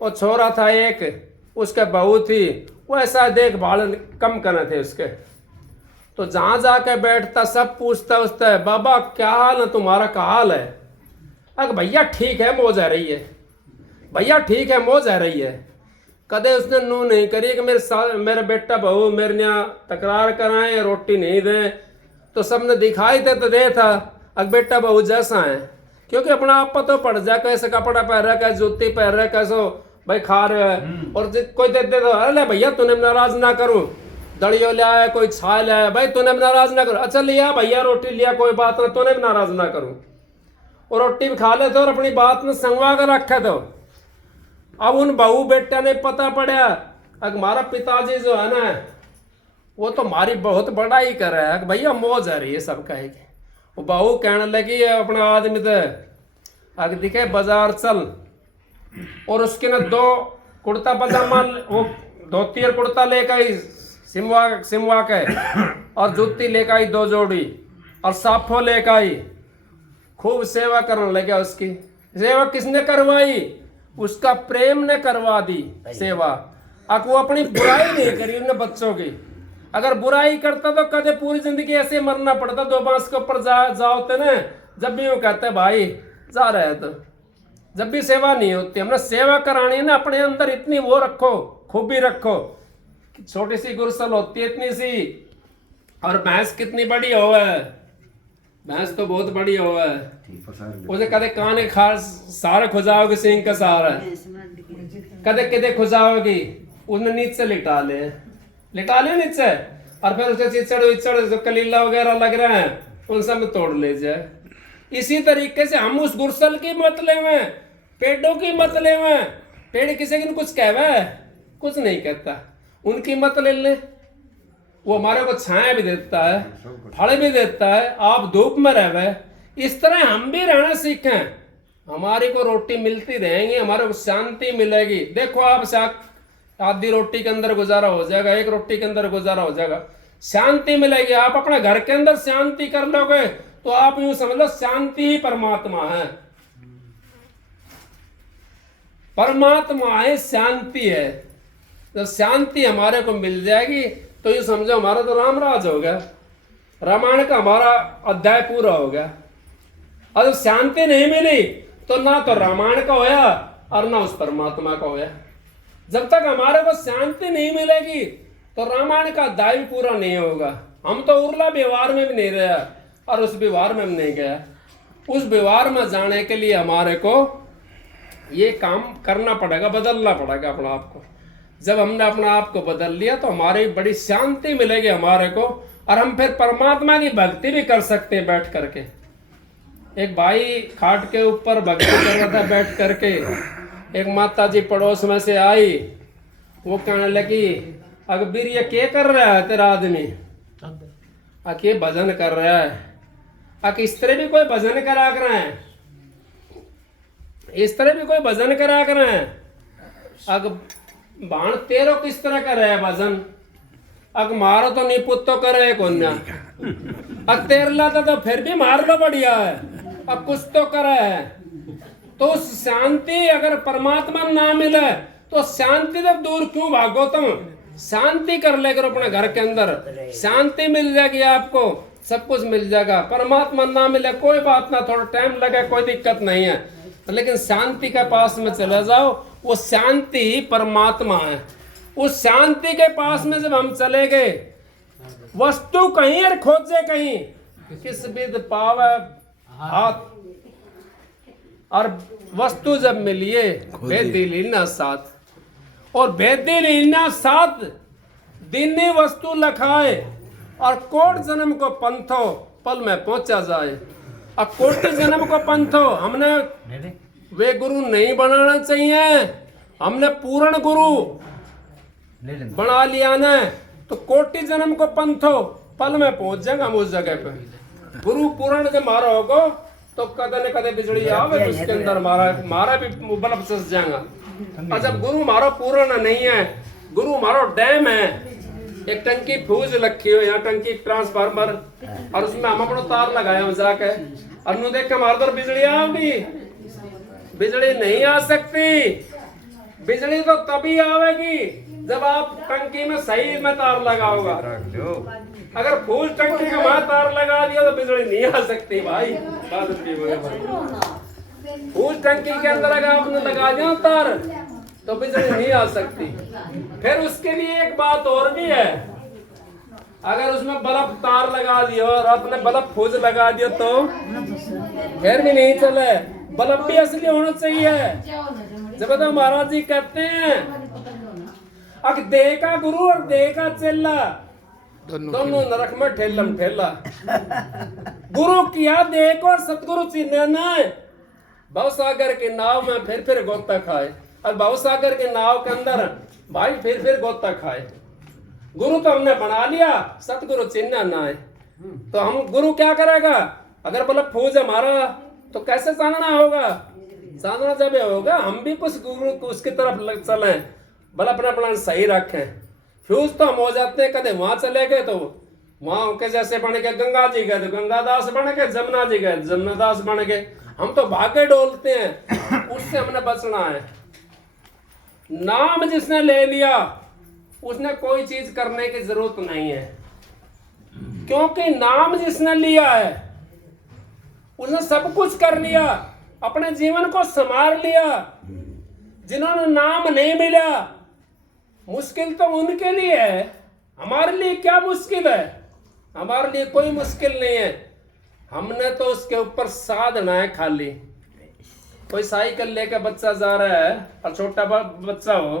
वो छोरा था एक, उसके बहू थी, वो ऐसा देखभाल कम करने थे उसके। तो जहाँ जाके बैठता सब पूछता उससे, बाबा क्या हाल है तुम्हारा, क्या हाल है? अगर भैया ठीक है, मौज आ रही है, भैया ठीक है, मौज आ रही है। कदे उसने नू नहीं करी कि मेरे बेटा बहू मेरे यहाँ तकरार कराएं, रोटी नहीं दें। तो सबने दिखाई दे तो दे था, अगर बेटा बहू जैसा है, क्योंकि अपना आप तो पड़ जाए, कैसे कपड़ा पहन रहा है, कैसे जूती पहन रहा है, कैसो भाई खा रहे है। और कोई दे दे तो अरे भैया तूने नाराज ना करूं, दड़ियो ले आया, कोई छाय ले आया, भाई तूने नाराज ना करो, अच्छा लिया भैया रोटी लिया, कोई बात ना, तूने भी नाराज ना करूं। और रोटी भी खा लेते और अपनी बात में संगवा कर रखे। तो अब उन बहू बेटा ने पता पड़ा, अगर हमारा पिताजी जो है ना, वो तो हमारी बहुत बड़ाई कर रहा है, भैया मौज आ रही है सब कहेगी। वो बहू कहने लगी अपना आदमी से, अगर दिखे बाजार चल, और उसके ना 2 कुर्ता पजामा, वो धोती और कुर्ता लेकर आई सिमवा के, और जूती लेकर आई 2 जोड़ी, और साफो लेकर आई। खूब सेवा करने लगा। उसकी सेवा किसने करवाई? उसका प्रेम ने करवा दी सेवा। अब वो अपनी बुराई नहीं करी उसने बच्चों की। अगर बुराई करता तो कदे पूरी जिंदगी ऐसे मरना पड़ता। 2 बांस के ऊपर जाओ तो ना, जब भी वो कहते भाई जा रहे हैं, तो जब भी सेवा नहीं होती। हमने सेवा करानी है ना, अपने अंदर इतनी वो रखो, खूबी रखो। छोटी सी गुरसल होती है इतनी सी, और भैंस कितनी बड़ी हो है, भैंस तो बहुत बड़ी हो है, उसे कदे कान के खास सारे खुजाओगे, सिंह का सहारा कदे कदे खुजाओगी, उसने नीचे लिटा ले नीचे, और फिर उसके चिचड़ विचड़ जो कलीला वगैरह लग रहे हैं, उन सब में तोड़ ले जाए। इसी तरीके से हम उस गुरसल की मत लेवे, पेड़ों की मत लेवे। पेड़ किसी की कुछ कहवे, कुछ नहीं कहता, उनकी मत ले ले। वो हमारे को छाया भी देता है, फल भी देता है, आप धूप में रहवे। इस तरह हम भी रहना सीखें, हमारी को रोटी मिलती रहेंगी, हमारे को शांति मिलेगी। देखो आप आधी रोटी के अंदर गुजारा हो जाएगा, एक रोटी के अंदर गुजारा हो जाएगा, शांति मिलेगी। आप अपने घर के अंदर शांति कर लोगे तो आप यूं समझ लो शांति ही परमात्मा है। परमात्मा है, शांति है। जब शांति हमारे को मिल जाएगी तो ये समझो हमारा तो राम राज हो गया, रामायण का हमारा अध्याय पूरा हो गया। और जब शांति नहीं मिली तो ना तो रामायण का होया और ना उस परमात्मा का होया। जब तक हमारे को शांति नहीं मिलेगी तो रामायण का अध्याय भी पूरा नहीं होगा। हम तो उर्ला व्यवहार में भी नहीं रहा और उस व्यवहार में भी नहीं गया। उस व्यवहार में जाने के लिए हमारे को ये काम करना पड़ेगा, बदलना पड़ेगा अपना आप को। जब हमने अपना आप को बदल लिया तो हमारी बड़ी शांति मिलेगी हमारे को, और हम फिर परमात्मा की भक्ति भी कर सकते हैं बैठ करके। एक भाई खाट के ऊपर भक्ति कर रहा था बैठ करके, एक माता जी पड़ोस में से आई, वो कहने लगी अकबर ये क्या कर रहा है तेरा आदमी, ये भजन कर रहा है। इस तरह भी कोई भजन करा कर है, इस तरह भी कोई भजन करा कर है। बाण तेरो किस तरह कर रहा है भजन, मारो तो नहीं पुत्तो करे कन्या, तेर लाता तो फिर भी मार लो बढ़िया है, अब कुछ तो करे है। तो शांति अगर परमात्मा ना मिले तो शांति जब दूर क्यों भागो तुम, शांति कर लेकर अपने घर के अंदर शांति मिल जाएगी, आपको सब कुछ मिल जाएगा। परमात्मा ना मिले कोई बात ना, थोड़ा टाइम लगे कोई दिक्कत नहीं है, लेकिन शांति के पास में चले जाओ, वो शांति ही परमात्मा है। उस शांति के पास में जब हम चले गए, वस्तु कहीं और खोजे कहीं, किस विद पावे हाथ, और वस्तु जब मिलिए भेदी लीना साथ, और भेदी लीना साथ दीनी वस्तु लखाए, और कोट जन्म को पंथो पल में पहुंचा जाए। अब कोटि जन्म को पंथो हमने वे गुरु नहीं बनाना चाहिए, हमने पूर्ण गुरु बना लिया ना, तो कोटि जन्म को पंथो पल में पहुंच जाएगा हम उस जगह पे। गुरु पूर्ण जब मारा होगा तो कदे न कदे बिजली आवे तो उसके अंदर मारा भी बल्ब सस जाएगा। और जब गुरु मारो पूर्ण नहीं है, गुरु मारो डैम है, एक टंकी फ्यूज रखी हो यहाँ, टंकी ट्रांसफार्मर, और उसमें हम अपना तार लगाया जाके, और नु देख के मार दो बिजली आओगी, बिजली नहीं आ सकती। बिजली तो तभी आवेगी जब आप टंकी में सही में तार लगाओगा। अगर फूल टंकी के वहां तार लगा दिया तो बिजली नहीं आ सकती भाई। फूल टंकी के अंदर अगर आपने लगा दिया तार तो बिजली नहीं आ सकती। फिर उसके लिए एक बात और भी है, अगर उसमें बल्ब तार लगा दियो और आपने बल्ब फूज लगा दियो तो फिर भी नहीं चले। बल्ब भी असली होना चाहिए। जब तो महाराज जी कहते हैं अक देह का गुरु और देह का चेला दोनों नरक में ठेलम ठेला। गुरु किया देह को और सतगुरु चिन्ह न भवसागर के नाव में फिर गोता खाए, और भवसागर के नाव के अंदर भाई फिर गोता खाए। गुरु तो हमने बना लिया, सतगुरु चिन्ह ना है, तो हम गुरु क्या करेगा? अगर बल्ब फूज हमारा तो कैसे जानना होगा? जानना जब होगा हम भी कुछ गुरु को उसकी तरफ चले, बल्ब अपना सही रखें। फ्यूज तो हम हो जाते हैं, कदे वहां चले गए तो वहां के जैसे बन के गंगा जी गए तो गंगादास बन के, जमुना जी गए जमुनादास बन के। हम तो भागे डोलते हैं, उससे हमने बचना है। नाम जिसने ले लिया उसने कोई चीज करने की जरूरत नहीं है, क्योंकि नाम जिसने लिया है उसने सब कुछ कर लिया, अपने जीवन को संवार लिया। जिन्होंने नाम नहीं मिला मुश्किल तो उनके लिए है, हमारे लिए क्या मुश्किल है? हमारे लिए कोई मुश्किल नहीं है। हमने तो उसके ऊपर साधना है खाली। कोई साइकिल लेकर बच्चा जा रहा है और छोटा बच्चा हो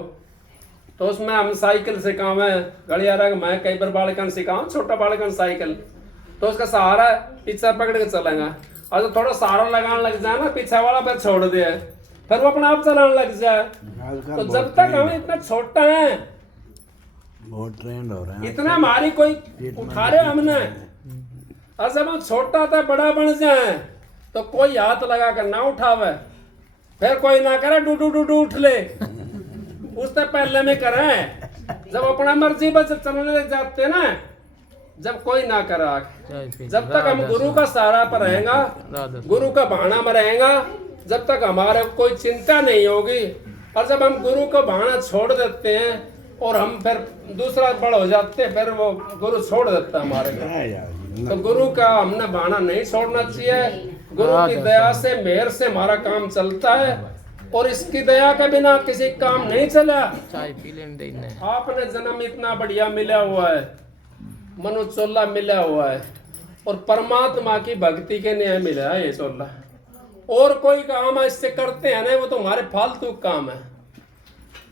तो उसमें हम साइकिल सिखावे, घड़िया रंग मैं कई बार बालकन सिखाऊं, छोटा बालकन साइकिल, तो उसका सहारा पीछा पकड़ के चलेगा। और जो थोड़ा सहारा लगाने लग जाए ना पीछे वाला, फिर छोड़ दे, फिर वो अपने आप चलाने लग जाए। तो जब तक हम इतना छोटा है, बहुत ट्रेंड हो रहा है, इतना हमारी कोई उठा रहे हमने, और जब हम छोटा था बड़ा बन जाए तो कोई हाथ लगा कर ना उठावे, फिर कोई ना करे डू डू डू डू उठ ले, उससे पहले में करें जब अपना मर्जी बस चलने लग जाते ना, जब कोई ना करा। जब तक हम गुरु का सहारा पर रहेगा, गुरु का बहाना में रहेगा, जब तक हमारे कोई चिंता नहीं होगी। और जब हम गुरु का बहाना छोड़ देते हैं और हम फिर दूसरा बड़ हो जाते हैं, फिर वो गुरु छोड़ देता है हमारे को। तो गुरु का हमने बहाना नहीं छोड़ना चाहिए। गुरु की दया से, मेहर से हमारा काम चलता है, और इसकी दया के बिना किसी काम नहीं चला। आपने जन्म इतना बढ़िया मिला हुआ है, मनु चोला मिला हुआ है, और परमात्मा की भक्ति के लिए मिला है ये चोला। और कोई काम इससे करते हैं ना, वो तो हमारे फालतू काम है।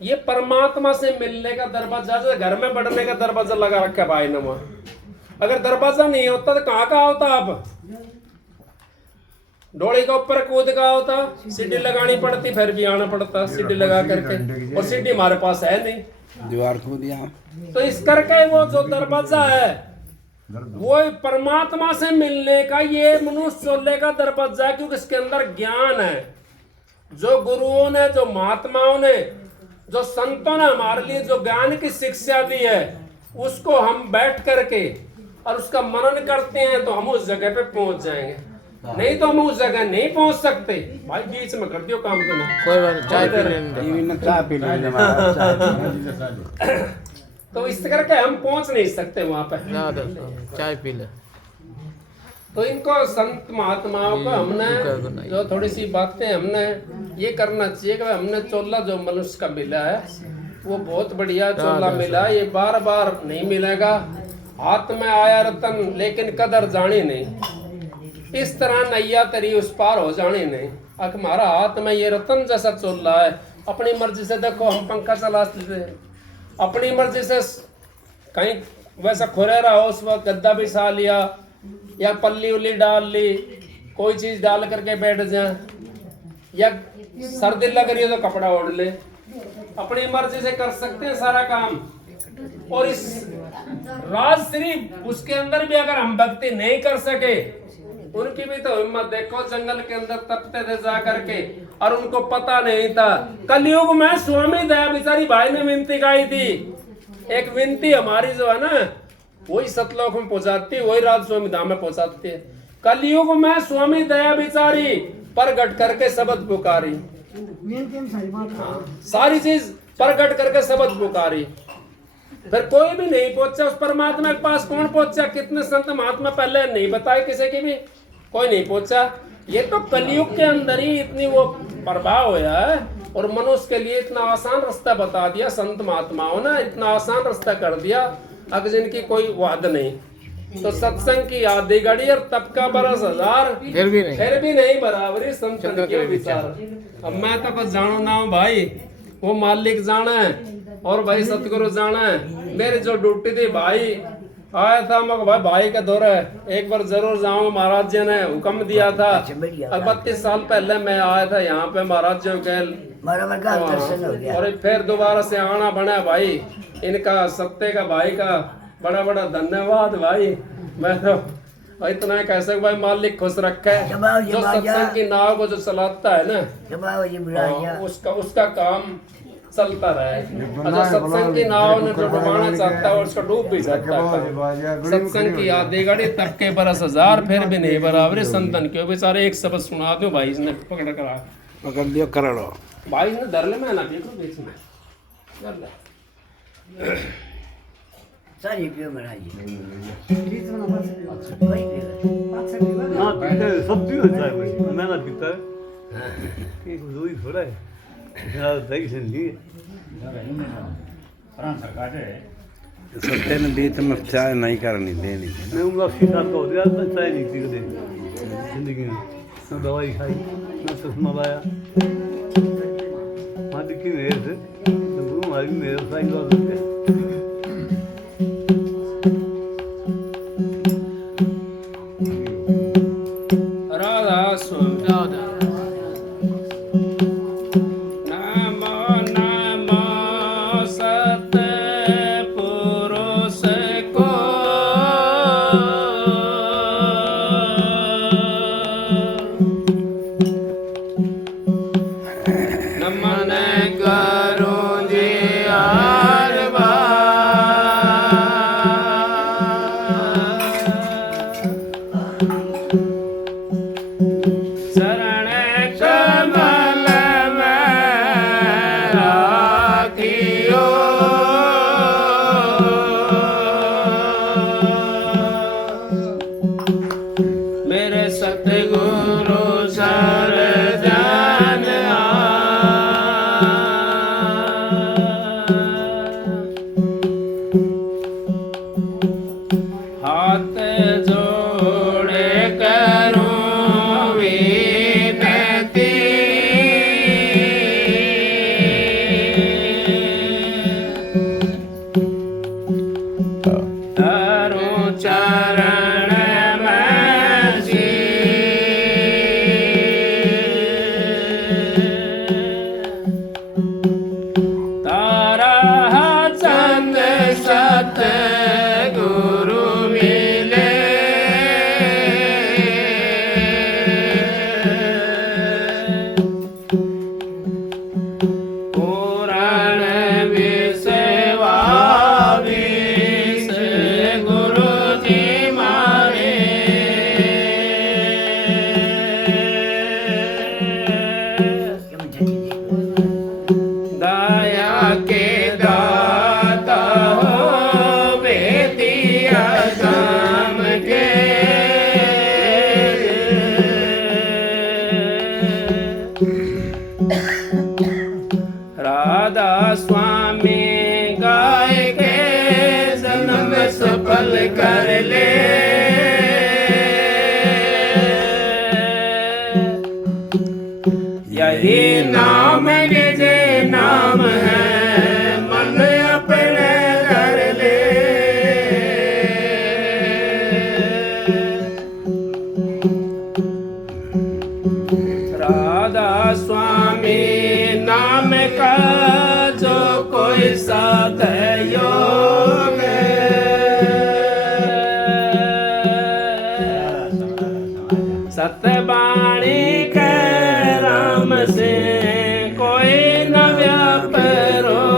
ये परमात्मा से मिलने का दरवाजा, घर में बढ़ने का दरवाजा लगा रखा है भाई ने वहां। अगर दरवाजा नहीं होता तो कहाँ का होता आप? डोली के ऊपर कूद का होता, सीढ़ी लगानी पड़ती, फिर भी आना पड़ता सीढ़ी लगा करके, और सीढ़ी हमारे पास है नहीं, दीवार कूद दिया। तो इस करके वो जो दरवाजा है वो परमात्मा से मिलने का, ये मनुष्य चोले का दरवाजा है, क्योंकि इसके अंदर ज्ञान है। जो गुरुओं ने, जो महात्माओं ने, जो संतों ने हमारे लिए जो ज्ञान की शिक्षा दी है, उसको हम बैठ करके और उसका मनन करते हैं तो हम उस जगह पे पहुंच जाएंगे। नहीं तो हम उस जगह नहीं पहुंच सकते। भाई बीच में कर दियो काम तो ना, कोई बात, चाय पी लेंगे, चाय पी लेंगे। तो इस करके हम पहुंच नहीं सकते वहां पे। चाय पी ले। तो इनको संत महात्माओं को हमने जो थोड़ी सी बातें हमने ये करना चाहिए कि हमने चोला जो मनुष्य का मिला है वो बहुत बढ़िया चोला मिला, ये बार बार नहीं मिलेगा। हाथ में आया रतन लेकिन कदर जानी नहीं, इस तरह नैया तेरी उस पार हो जानी नहीं। अब हमारा हाथ में ये रतन जैसा चोला है, अपनी मर्जी से देखो हम पंखा चला लेते हैं, अपनी मर्जी से कहीं वैसा खुरेरा हो उस वक्त गद्दा बिछा लिया, या पल्ली उल्ली डाल ली, कोई चीज डाल करके बैठ जाए, या सर्दी लग रही है तो कपड़ा ओढ़ ले, अपनी मर्जी से कर सकते हैं सारा काम। और इस राजश्री उसके अंदर भी अगर हम भक्ति नहीं कर सके, उनकी भी तो हिम्मत देखो, जंगल के अंदर तपते थे जा करके, और उनको पता नहीं था। कलयुग में स्वामी दया बिचारी भाई ने विनती गाई थी, एक विनती हमारी जो है ना वही सतलोक में पहुंचाती है, वही राज स्वामी धाम में पहुंचाती है। कलयुग में स्वामी दया बिचारी प्रगट करके शब्द पुकारी, सारी चीज प्रगट करके शब्द पुकारी, फिर कोई भी नहीं पहुंचा उस परमात्मा के पास। कौन पहुंचा? कितने संत महात्मा पहले नहीं बताए, किसी की भी कोई नहीं पहुंचा। ये तो कलयुग के अंदर ही इतनी वो प्रभाव हुआ है, और मनुष्य के लिए इतना आसान रास्ता बता दिया संत महात्माओं ने, इतना आसान रास्ता कर दिया अगर जिनकी कोई वाद नहीं। तो सत्संग की आधी घड़ी और तप का बरस हजार, फिर भी नहीं बराबरी संतन के विचार। अब मैं तो कुछ जानो ना हूँ भाई, वो मालिक जाना है और भाई सतगुरु जाना है। मेरी जो ड्यूटी थी भाई आया था, मैं भाई का दौरा है, एक बार जरूर जाऊंगा। महाराज जी ने हुक्म दिया था, 32 साल पहले मैं आया था यहाँ पे महाराज जी के, और फिर दोबारा से आना बना भाई। इनका सत्य का भाई का बड़ा बड़ा धन्यवाद भाई। मैं तो इतना कह सकता भाई मालिक खुश रखे, जो सत्संग की नाव को जो चलाता है ना, उसका काम चलता रहे। अच्छा, सत्संग की नाव ने जो डुबाना चाहता है और उसका डूब भी सकता है। सत्संग की आधी घड़ी तब के बरस हजार, फिर भी नहीं बराबरी संतन क्यों। बेचारे एक शब्द सुना दो भाई, इसने पकड़ कर करो भाई ने धर ले, मैं ना देखो बीच में कर ले सारी पियो महाराज ना पीता है, सब भी होता है भाई। मैं ना पीता है, एक दो ही थोड़ा है, ज़्यादा दही से नहीं है। सत्य ने बीच में चाय नहीं करनी देनी थी। मैं उम्र 80 साल का हो गया, मैं चाय नहीं पी कभी जिंदगी में। ना दवाई खाई, ना चश्मा लाया, हाँ दिखी मेरे से गुरु महाराज भी मेरे साई लगा सकते। राधा स्वामी गाय के जन्म सफल कर ले। यही नाम निज नाम है, मन अपने कर ले। राधा स्वामी नाम का जो कोई साथ योग सतबाणी के राम से कोई न व्यापरोग।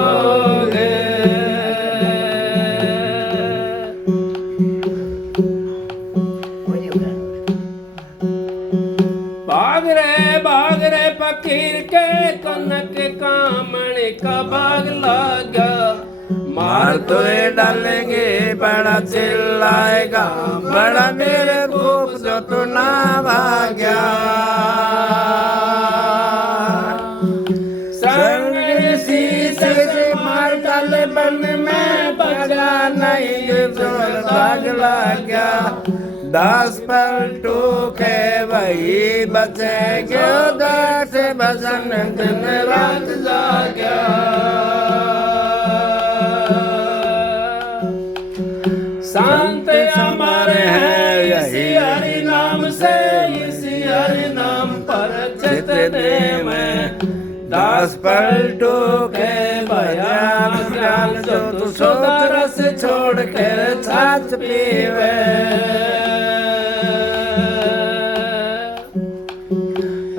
भाग रे फकीर के कनक कामण का भाग लगा। मार तो डालेंगे बड़ा चिल्लाएगा, बड़ा मेरे खूब जो तू ना भाग्या। संग शीशे से मार डाले बन में बचा नहीं जो भाग लगा। 10 पलटू के वही बचेंगे, उधर से भजन दिन रात जागा। संत हमारे हैं इसी हरि नाम से, इसी हरि नाम पर जितने में 10 पलटू के भजन जो तू सोच रस छोड़ के छाछ पीवे।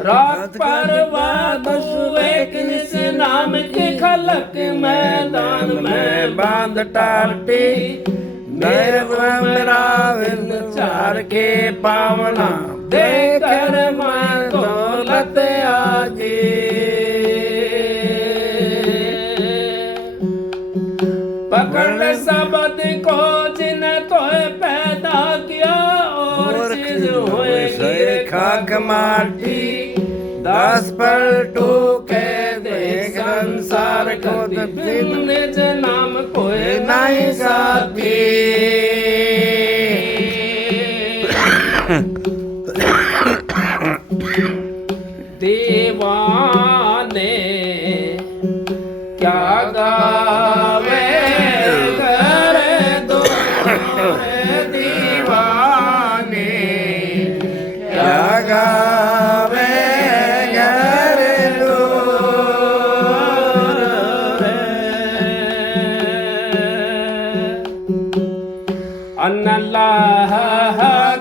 रात पर एक निस नाम के खलक मैदान में बांध टाटी। मेरा चार के पावना देकर मान दौलत आजी। पकड़ शब्द को जिन्हें तो पैदा किया और चीज हुए खाक माटी। 10 पलटू के देख संसार को निज नाम कोई नहीं साथी। दीवाने क्या गावे कर दो, दीवाने क्या गावे अल्लाह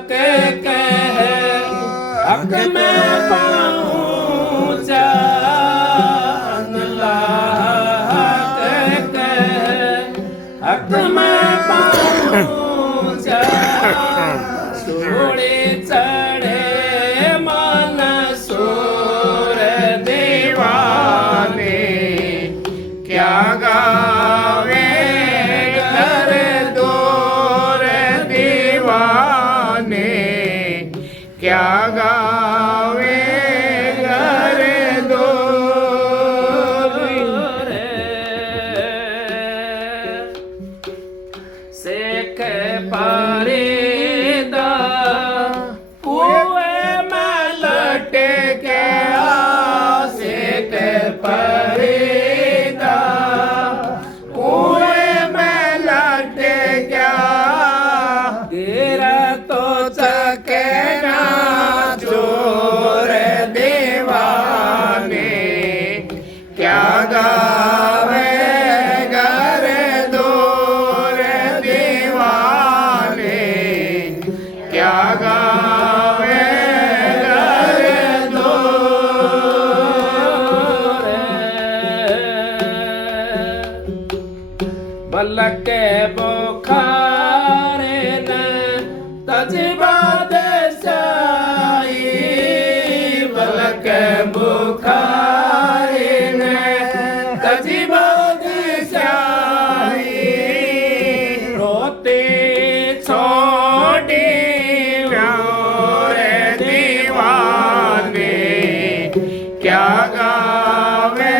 के कह हक में पहुँचा। अल्लाह के कह हक में पहुँचा। सूड़ी चढ़े मन सूर दीवाने क्या गावे क्या गावे घर दो शेख फरीदा कुएं में लटे गया। शेख फरीदा कुएं में लटे गया। गिरा तो चके क्या गावे घर दूर दीवाने क्या गावे घर दूर। बलक बुखारे न तजबा देसाई। बलक बुखारे रोते छोड़े दीवाने क्या गावे।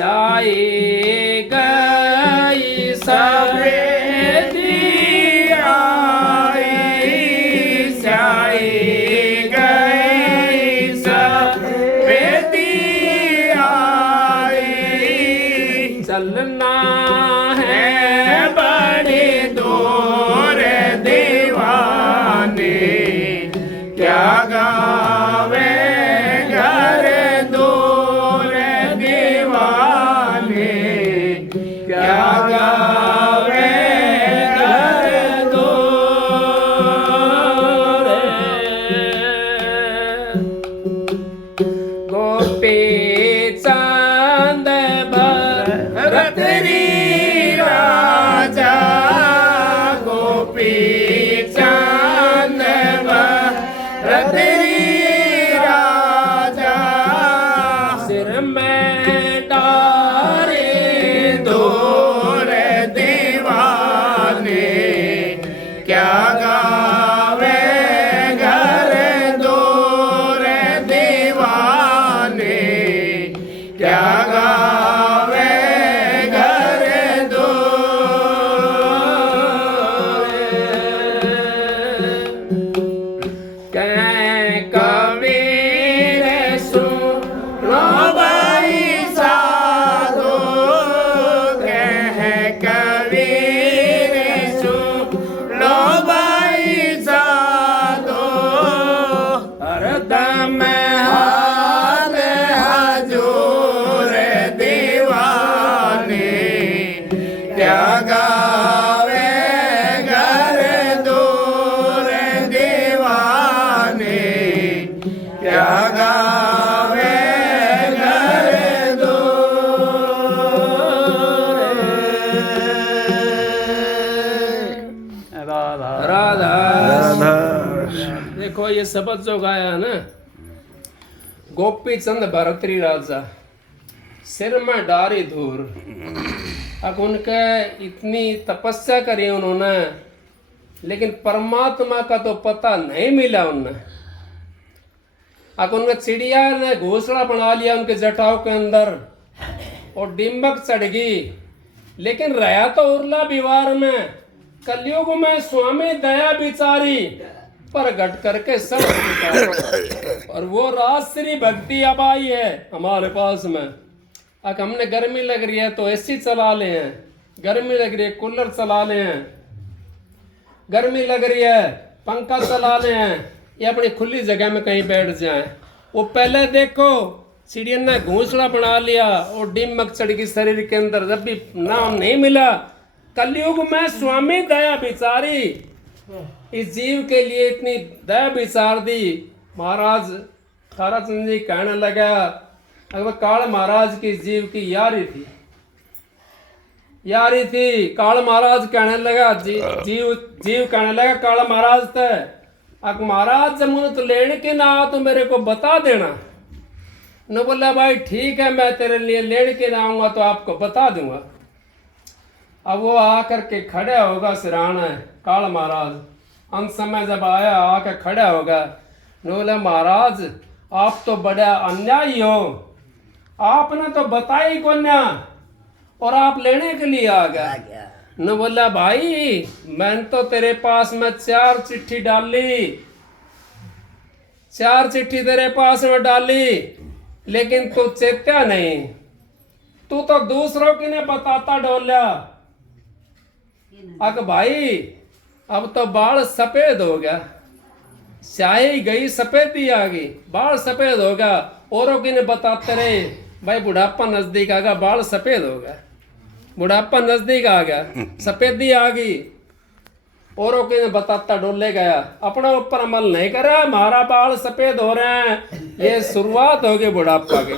चाहे गई सफेदी आई, चाहे गई सफेदी आई, चलना है बड़े दूर दीवाने, क्या गावे घर दूर दीवाने, क्या गावे घर दूर। गोपी चांद भरतरी राजा, गोपी चांद भरतरी राजा, सिर में डारे दूर दीवाने, क्या गावे घर दूर दीवाने, क्या गावे घर दूर। कह कबीर सुनो भाई साधो, कह कबीर सुनो भाई साधो, हरदम हाथ हजूर दीवाने, क्या गावे घर दूर दीवाने, क्या गावे घर दूर। राधा राधा राधा देखो ये शब्द जो गाया ना, गोपी चंद भरतरी राजा, सिर में डारी धूर। अब उनके इतनी तपस्या करी उन्होंने, लेकिन परमात्मा का तो पता नहीं मिला उन्हें। अब उनके चिड़िया ने घोंसला बना लिया उनके जटाओं के अंदर और डिम्बक चढ़ गई, लेकिन रहा तो उर्ला विवार में। कलयुग में स्वामी दया बिचारी, पर घट करके सब बिचारा। और वो राजश्री भक्ति अब आई है हमारे पास में। अब हमने गर्मी लग रही है तो एसी चला ले हैं, गर्मी लग रही है कूलर चला ले हैं, गर्मी लग रही है पंखा चला ले हैं, ये अपनी खुली जगह में कहीं बैठ जाएं। वो पहले देखो चिड़िया ने घोंसला बना लिया और डिम्बक चढ़ गई शरीर के अंदर, जब भी नाम नहीं मिला। कलयुग में स्वामी दया बिचारी, इस जीव के लिए इतनी दया विचार दी। महाराज ताराचंद जी कहने लगा, अगर काल महाराज की जीव की यारी थी, यारी थी। काल महाराज कहने लगा, जीव कहने लगा काल महाराज थे, अब महाराज जब मुझे तो लेने के ना आ तो मेरे को बता देना। न बोला भाई ठीक है, मैं तेरे लिए लेने के ना आऊंगा तो आपको बता दूंगा। अब वो आकर के खड़ा होगा सिराना है काल महाराज, अंत समय जब आया आकर खड़ा होगा, न बोला महाराज आप तो बड़ा अन्यायी हो, आपने तो बताई को ना और आप लेने के लिए आ गए। न बोला भाई मैंने तो तेरे पास में 4 चिट्ठी डाली, 4 चिट्ठी तेरे पास में डाली, लेकिन तू चेत्या नहीं, तू तो दूसरों की ने बताता डोल्या। अक भाई अब तो बाल सफेद हो गया, स्याही गई सफेदी आ गई, बाल सफेद हो गया। औरों की ने बताते रहे भाई बुढ़ापा नजदीक आ गया, बाल सफेद हो गया, बुढ़ापा नजदीक आ गया, सफेदी आ गई। औरों के बताता डोले गया, अपने ऊपर अमल नहीं करा, हमारा बाल सफेद हो रहे हैं, ये शुरुआत हो गई बुढ़ापा की।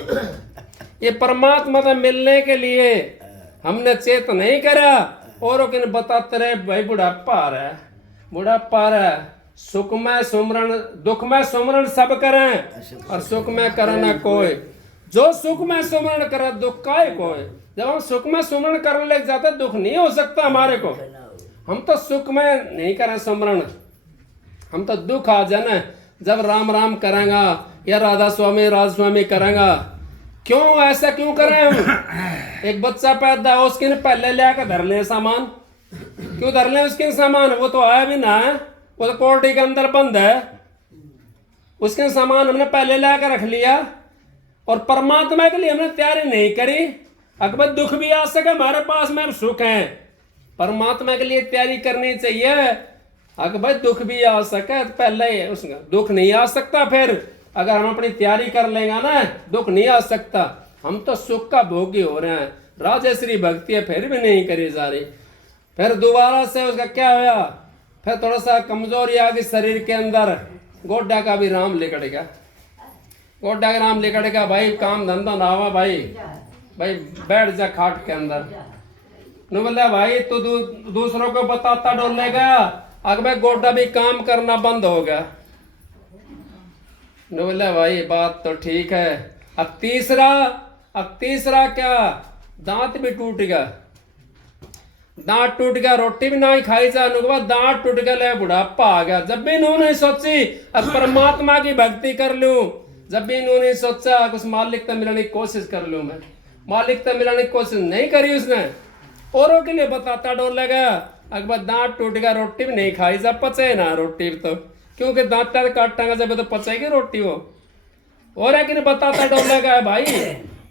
ये परमात्मा से मिलने के लिए हमने चेत नहीं करा, औरों के बताते रहे भाई बुढ़ापा आ रहा है, बुढ़ापा आ रहा है। सुख में सुमरण दुख में सुमरण सब करें और सुख में करे ना कोई, जो सुख में सुमरण करे दुख का कोई। जब हम सुख में सुमरण करने लग जाते दुख नहीं हो सकता हमारे को। हम तो सुख में नहीं करें सुमरण, हम तो दुख आ जाए ना जब राम राम करेंगा या राधा स्वामी करेंगा, क्यों ऐसा क्यों कर रहे हम? एक बच्चा पैदा हो उसके पहले ले आकर धर ले सामान, क्यों धर ले उसके सामान? वो तो आया भी ना है, वो तो कोर्टी के अंदर बंद है, उसके सामान हमने पहले ला कर रख लिया। और परमात्मा के लिए हमने तैयारी नहीं करी। अकबर दुख भी आ सके हमारे पास में सुख है, परमात्मा के लिए तैयारी करनी चाहिए। अकबर दुख भी आ सके तो पहले उसका दुख नहीं आ सकता। फिर अगर हम अपनी तैयारी कर लेंगे ना, दुख नहीं आ सकता। हम तो सुख का भोगी हो रहे हैं, राजश्री भक्ति है फिर भी नहीं करी जा रही। फिर दोबारा से उसका क्या होया, फिर थोड़ा सा कमजोरी आ गई शरीर के अंदर। गोड्डा का भी राम लेकर गया, गोड्डा का राम लेकर गया। भाई काम धंधा ना हुआ, भाई बैठ जा खाट के अंदर। न बोला भाई तू दूसरों को बताता डोलेगा। अकबर गोड्डा भी काम करना बंद हो गया। न बोला भाई बात तो ठीक है। अब तीसरा क्या, दांत भी टूट गया, दांत टूट गया, रोटी भी ना ही खाई जा। दांत टूट गया, ले बुढ़ापा आ गया। जब भी इन्होंने सोची अब परमात्मा की भक्ति कर लूं, जब भी इन्होंने सोचा उस मालिकता मिलाने की कोशिश कर लूं, मैं मालिकता मिलाने की कोशिश नहीं करी उसने, औरों के लिए बताता डोल लगा। अकबर दांत टूट गया, रोटी भी नहीं खाई जा, पचे ना रोटी तो, क्योंकि दांत काटेंगे जब तो पचेगी रोटी वो। और है कि नहीं बताता डोल लगा भाई,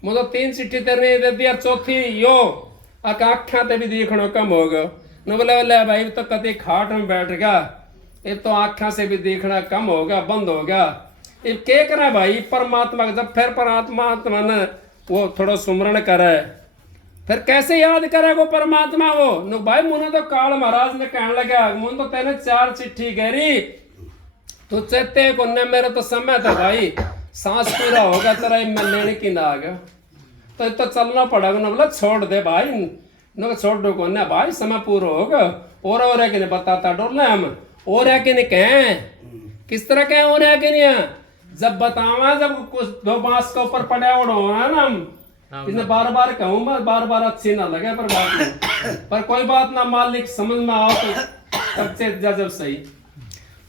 मुझे 3 चिट्ठी तेरे दे दी, चौथी यो आख्या ते भी देखना कम हो गया। न बोले भाई तो कभी खाट में बैठ गया, ये तो आख्या से भी देखना कम हो गया, बंद हो गया। ये क्या करा भाई परमात्मा का, जब फिर परमात्मा ने वो थोड़ा सुमरण करे, फिर कैसे याद करे वो परमात्मा वो। न भाई मुझे तो काल महाराज ने कहने लगा, मुझे तो तेने 4 चिट्ठी गहरी, तो चेते को ने मेरा तो समय था भाई, सांस पूरा होगा तेरा मैं लेने की ना आ गया, तो चलना पड़ेगा। ना बोला छोड़ दे भाई, न छोड़ दो को ना भाई, समय पूरा होगा। और है कि नहीं बताता डोलना हम, और है कि नहीं कहें किस तरह कहें, और है कि नहीं जब बतावा, जब कुछ 2 बांस के ऊपर पड़े उड़ो है ना हम, इसने बार कहूँ मैं, बार अच्छी ना लगे पर बात नहीं, पर कोई बात ना, मालिक समझ में आओ तो सबसे जब सही।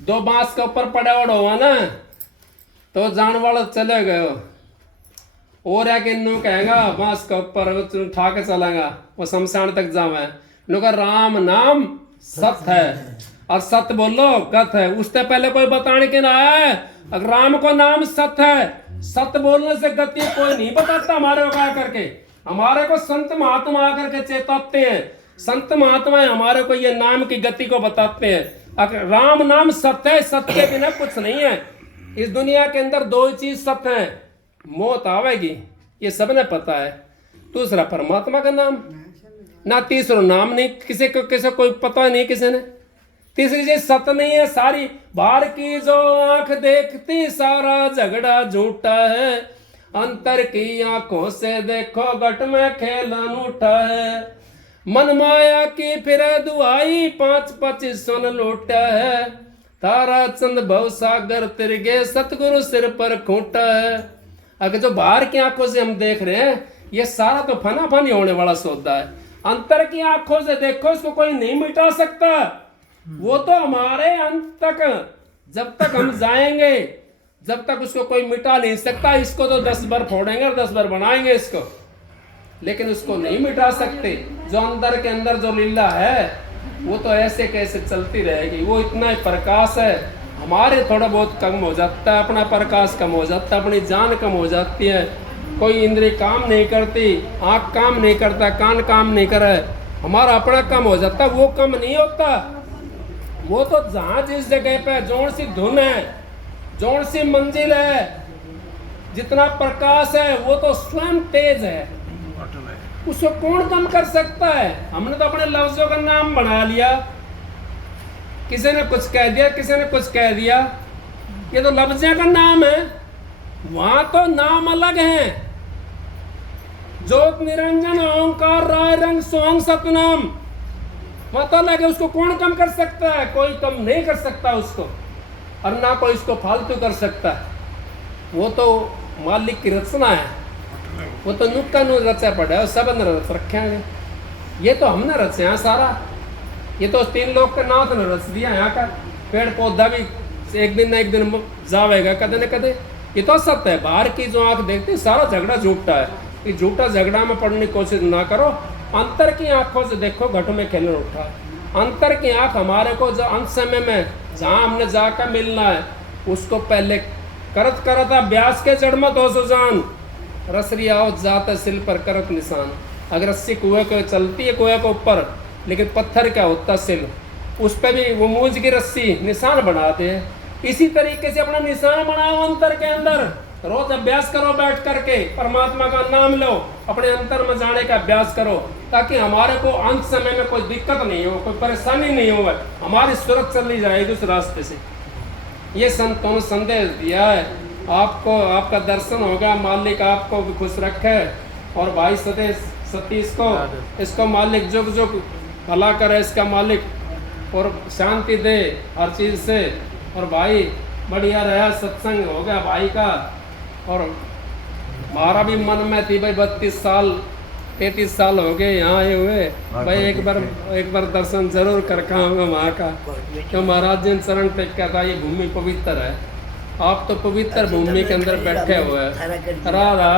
2 बांस के ऊपर पड़े उड़ो है ना, तो जान वाला चले गए। और है कि नु कहेगा बांस के ऊपर उठा के चलेगा, वो शमशान तक जावे। नुका राम नाम सत्य है, और सत्य बोलो गत है। उससे पहले कोई बताने के ना है, अगर राम को नाम सत्य है, सत्य बोलने से गति कोई नहीं बताता हमारे को आकर के। हमारे को संत महात्मा आकर के चेताते हैं, संत महात्मा हमारे को ये नाम की गति को बताते हैं। अगर राम नाम सत्य है, सत्य के बिना कुछ नहीं है। इस दुनिया के अंदर 2 चीज सत्य है, मौत आवेगी ये सबने पता है, दूसरा परमात्मा का नाम ना, तीसरा नाम नहीं किसी को कोई पता नहीं किसी ने। तीसरी चीज सत्य नहीं है। सारी बाहर की जो आंख देखती सारा झगड़ा झूठा है, अंतर की आंखों से देखो गट में खेलन उठा है। मन माया की फिर दुआई 5-25 सुन लूटा है, तारा चंद भव सागर तिरगे सतगुरु सिर पर खूंटा है। अगर जो बाहर की आंखों से हम देख रहे हैं ये सारा तो फना फनी होने वाला सौदा है। अंतर की आंखों से देखो, इसको कोई नहीं मिटा सकता। वो तो हमारे अंत तक जब तक हम जाएंगे, जब तक उसको कोई मिटा नहीं सकता। इसको तो 10 बार फोड़ेंगे और 10 बार बनाएंगे इसको, लेकिन उसको नहीं मिटा सकते। जो अंदर के अंदर जो लीला है वो तो ऐसे कैसे चलती रहेगी। वो इतना ही प्रकाश है, हमारे थोड़ा बहुत कम हो जाता है, अपना प्रकाश कम हो जाता है, अपनी जान कम हो जाती है। कोई इंद्रिय काम नहीं करती, आँख काम नहीं करता, कान काम नहीं करे, हमारा अपना कम हो जाता। वो कम नहीं होता, वो तो जहाँ जिस जगह पे जोड़ सी धुन है, जोड़ सी मंजिल है, जितना प्रकाश है वो तो स्वयं तेज है, उसको कौन कम कर सकता है। हमने तो अपने लफ्जों का नाम बना लिया, किसी ने कुछ कह दिया, किसी ने कुछ कह दिया, ये तो लफ्ज़ों का नाम है। वहां तो नाम अलग है, ज्योत निरंजन ओंकार राय रंग सोहंग सतनाम, वहां तो अलग है। उसको कौन कम कर सकता है? कोई कम नहीं कर सकता उसको, और ना कोई इसको फालतू कर सकता है। वो तो मालिक की रचना है, वो तो नुक्का नु रचा पड़ा है, सब ने रच रखे हैं। ये तो हमने रचे हैं सारा, ये तो 3 लोग के नाथ ने रच दिया। यहाँ का पेड़ पौधा भी एक दिन ना एक दिन जावेगा कदे न कदे, ये तो सत्य है। बाहर की जो आंख देखती है सारा झगड़ा झूठा है। ये झूठा झगड़ा में पड़ने की कोशिश ना करो। अंतर की आंखों से देखो, घट में खेलने उठा। अंतर की आंख हमारे को जो अंत समय में जहाँ हमने जाकर मिलना है उसको पहले करत करता अभ्यास के जड़ मत हो सुजान, रसरी आओ जाते सिल पर करत निशान। अगर रस्सी कुएं को चलती है कुएं के ऊपर, लेकिन पत्थर क्या होता सिल, उस पर भी वो मूंज की रस्सी निशान बनाते हैं। इसी तरीके से अपना निशान बनाओ अंतर के अंदर। रोज अभ्यास करो बैठ करके, परमात्मा का नाम लो, अपने अंतर में जाने का अभ्यास करो, ताकि हमारे को अंत समय में कोई दिक्कत नहीं हो, कोई परेशानी नहीं हो, हमारी सूरत चली जाएगी उस रास्ते से। ये संतों ने संदेश दिया है आपको। आपका दर्शन होगा, मालिक आपको भी खुश रखे। और भाई सतीश को, इसको मालिक जुग जुग भला करे, इसका मालिक और शांति दे हर चीज़ से। और भाई बढ़िया रहा, सत्संग हो गया भाई का। और हमारा भी मन में थी भाई 32 साल 33 साल हो गए यहाँ आए हुए, भाई एक बार दर्शन जरूर करके आऊँगा वहाँ का। क्यों महाराज जी शरण टेका था, ये भूमि पवित्र है। आप तो पवित्र भूमि के अंदर बैठे हुए हैं। राधा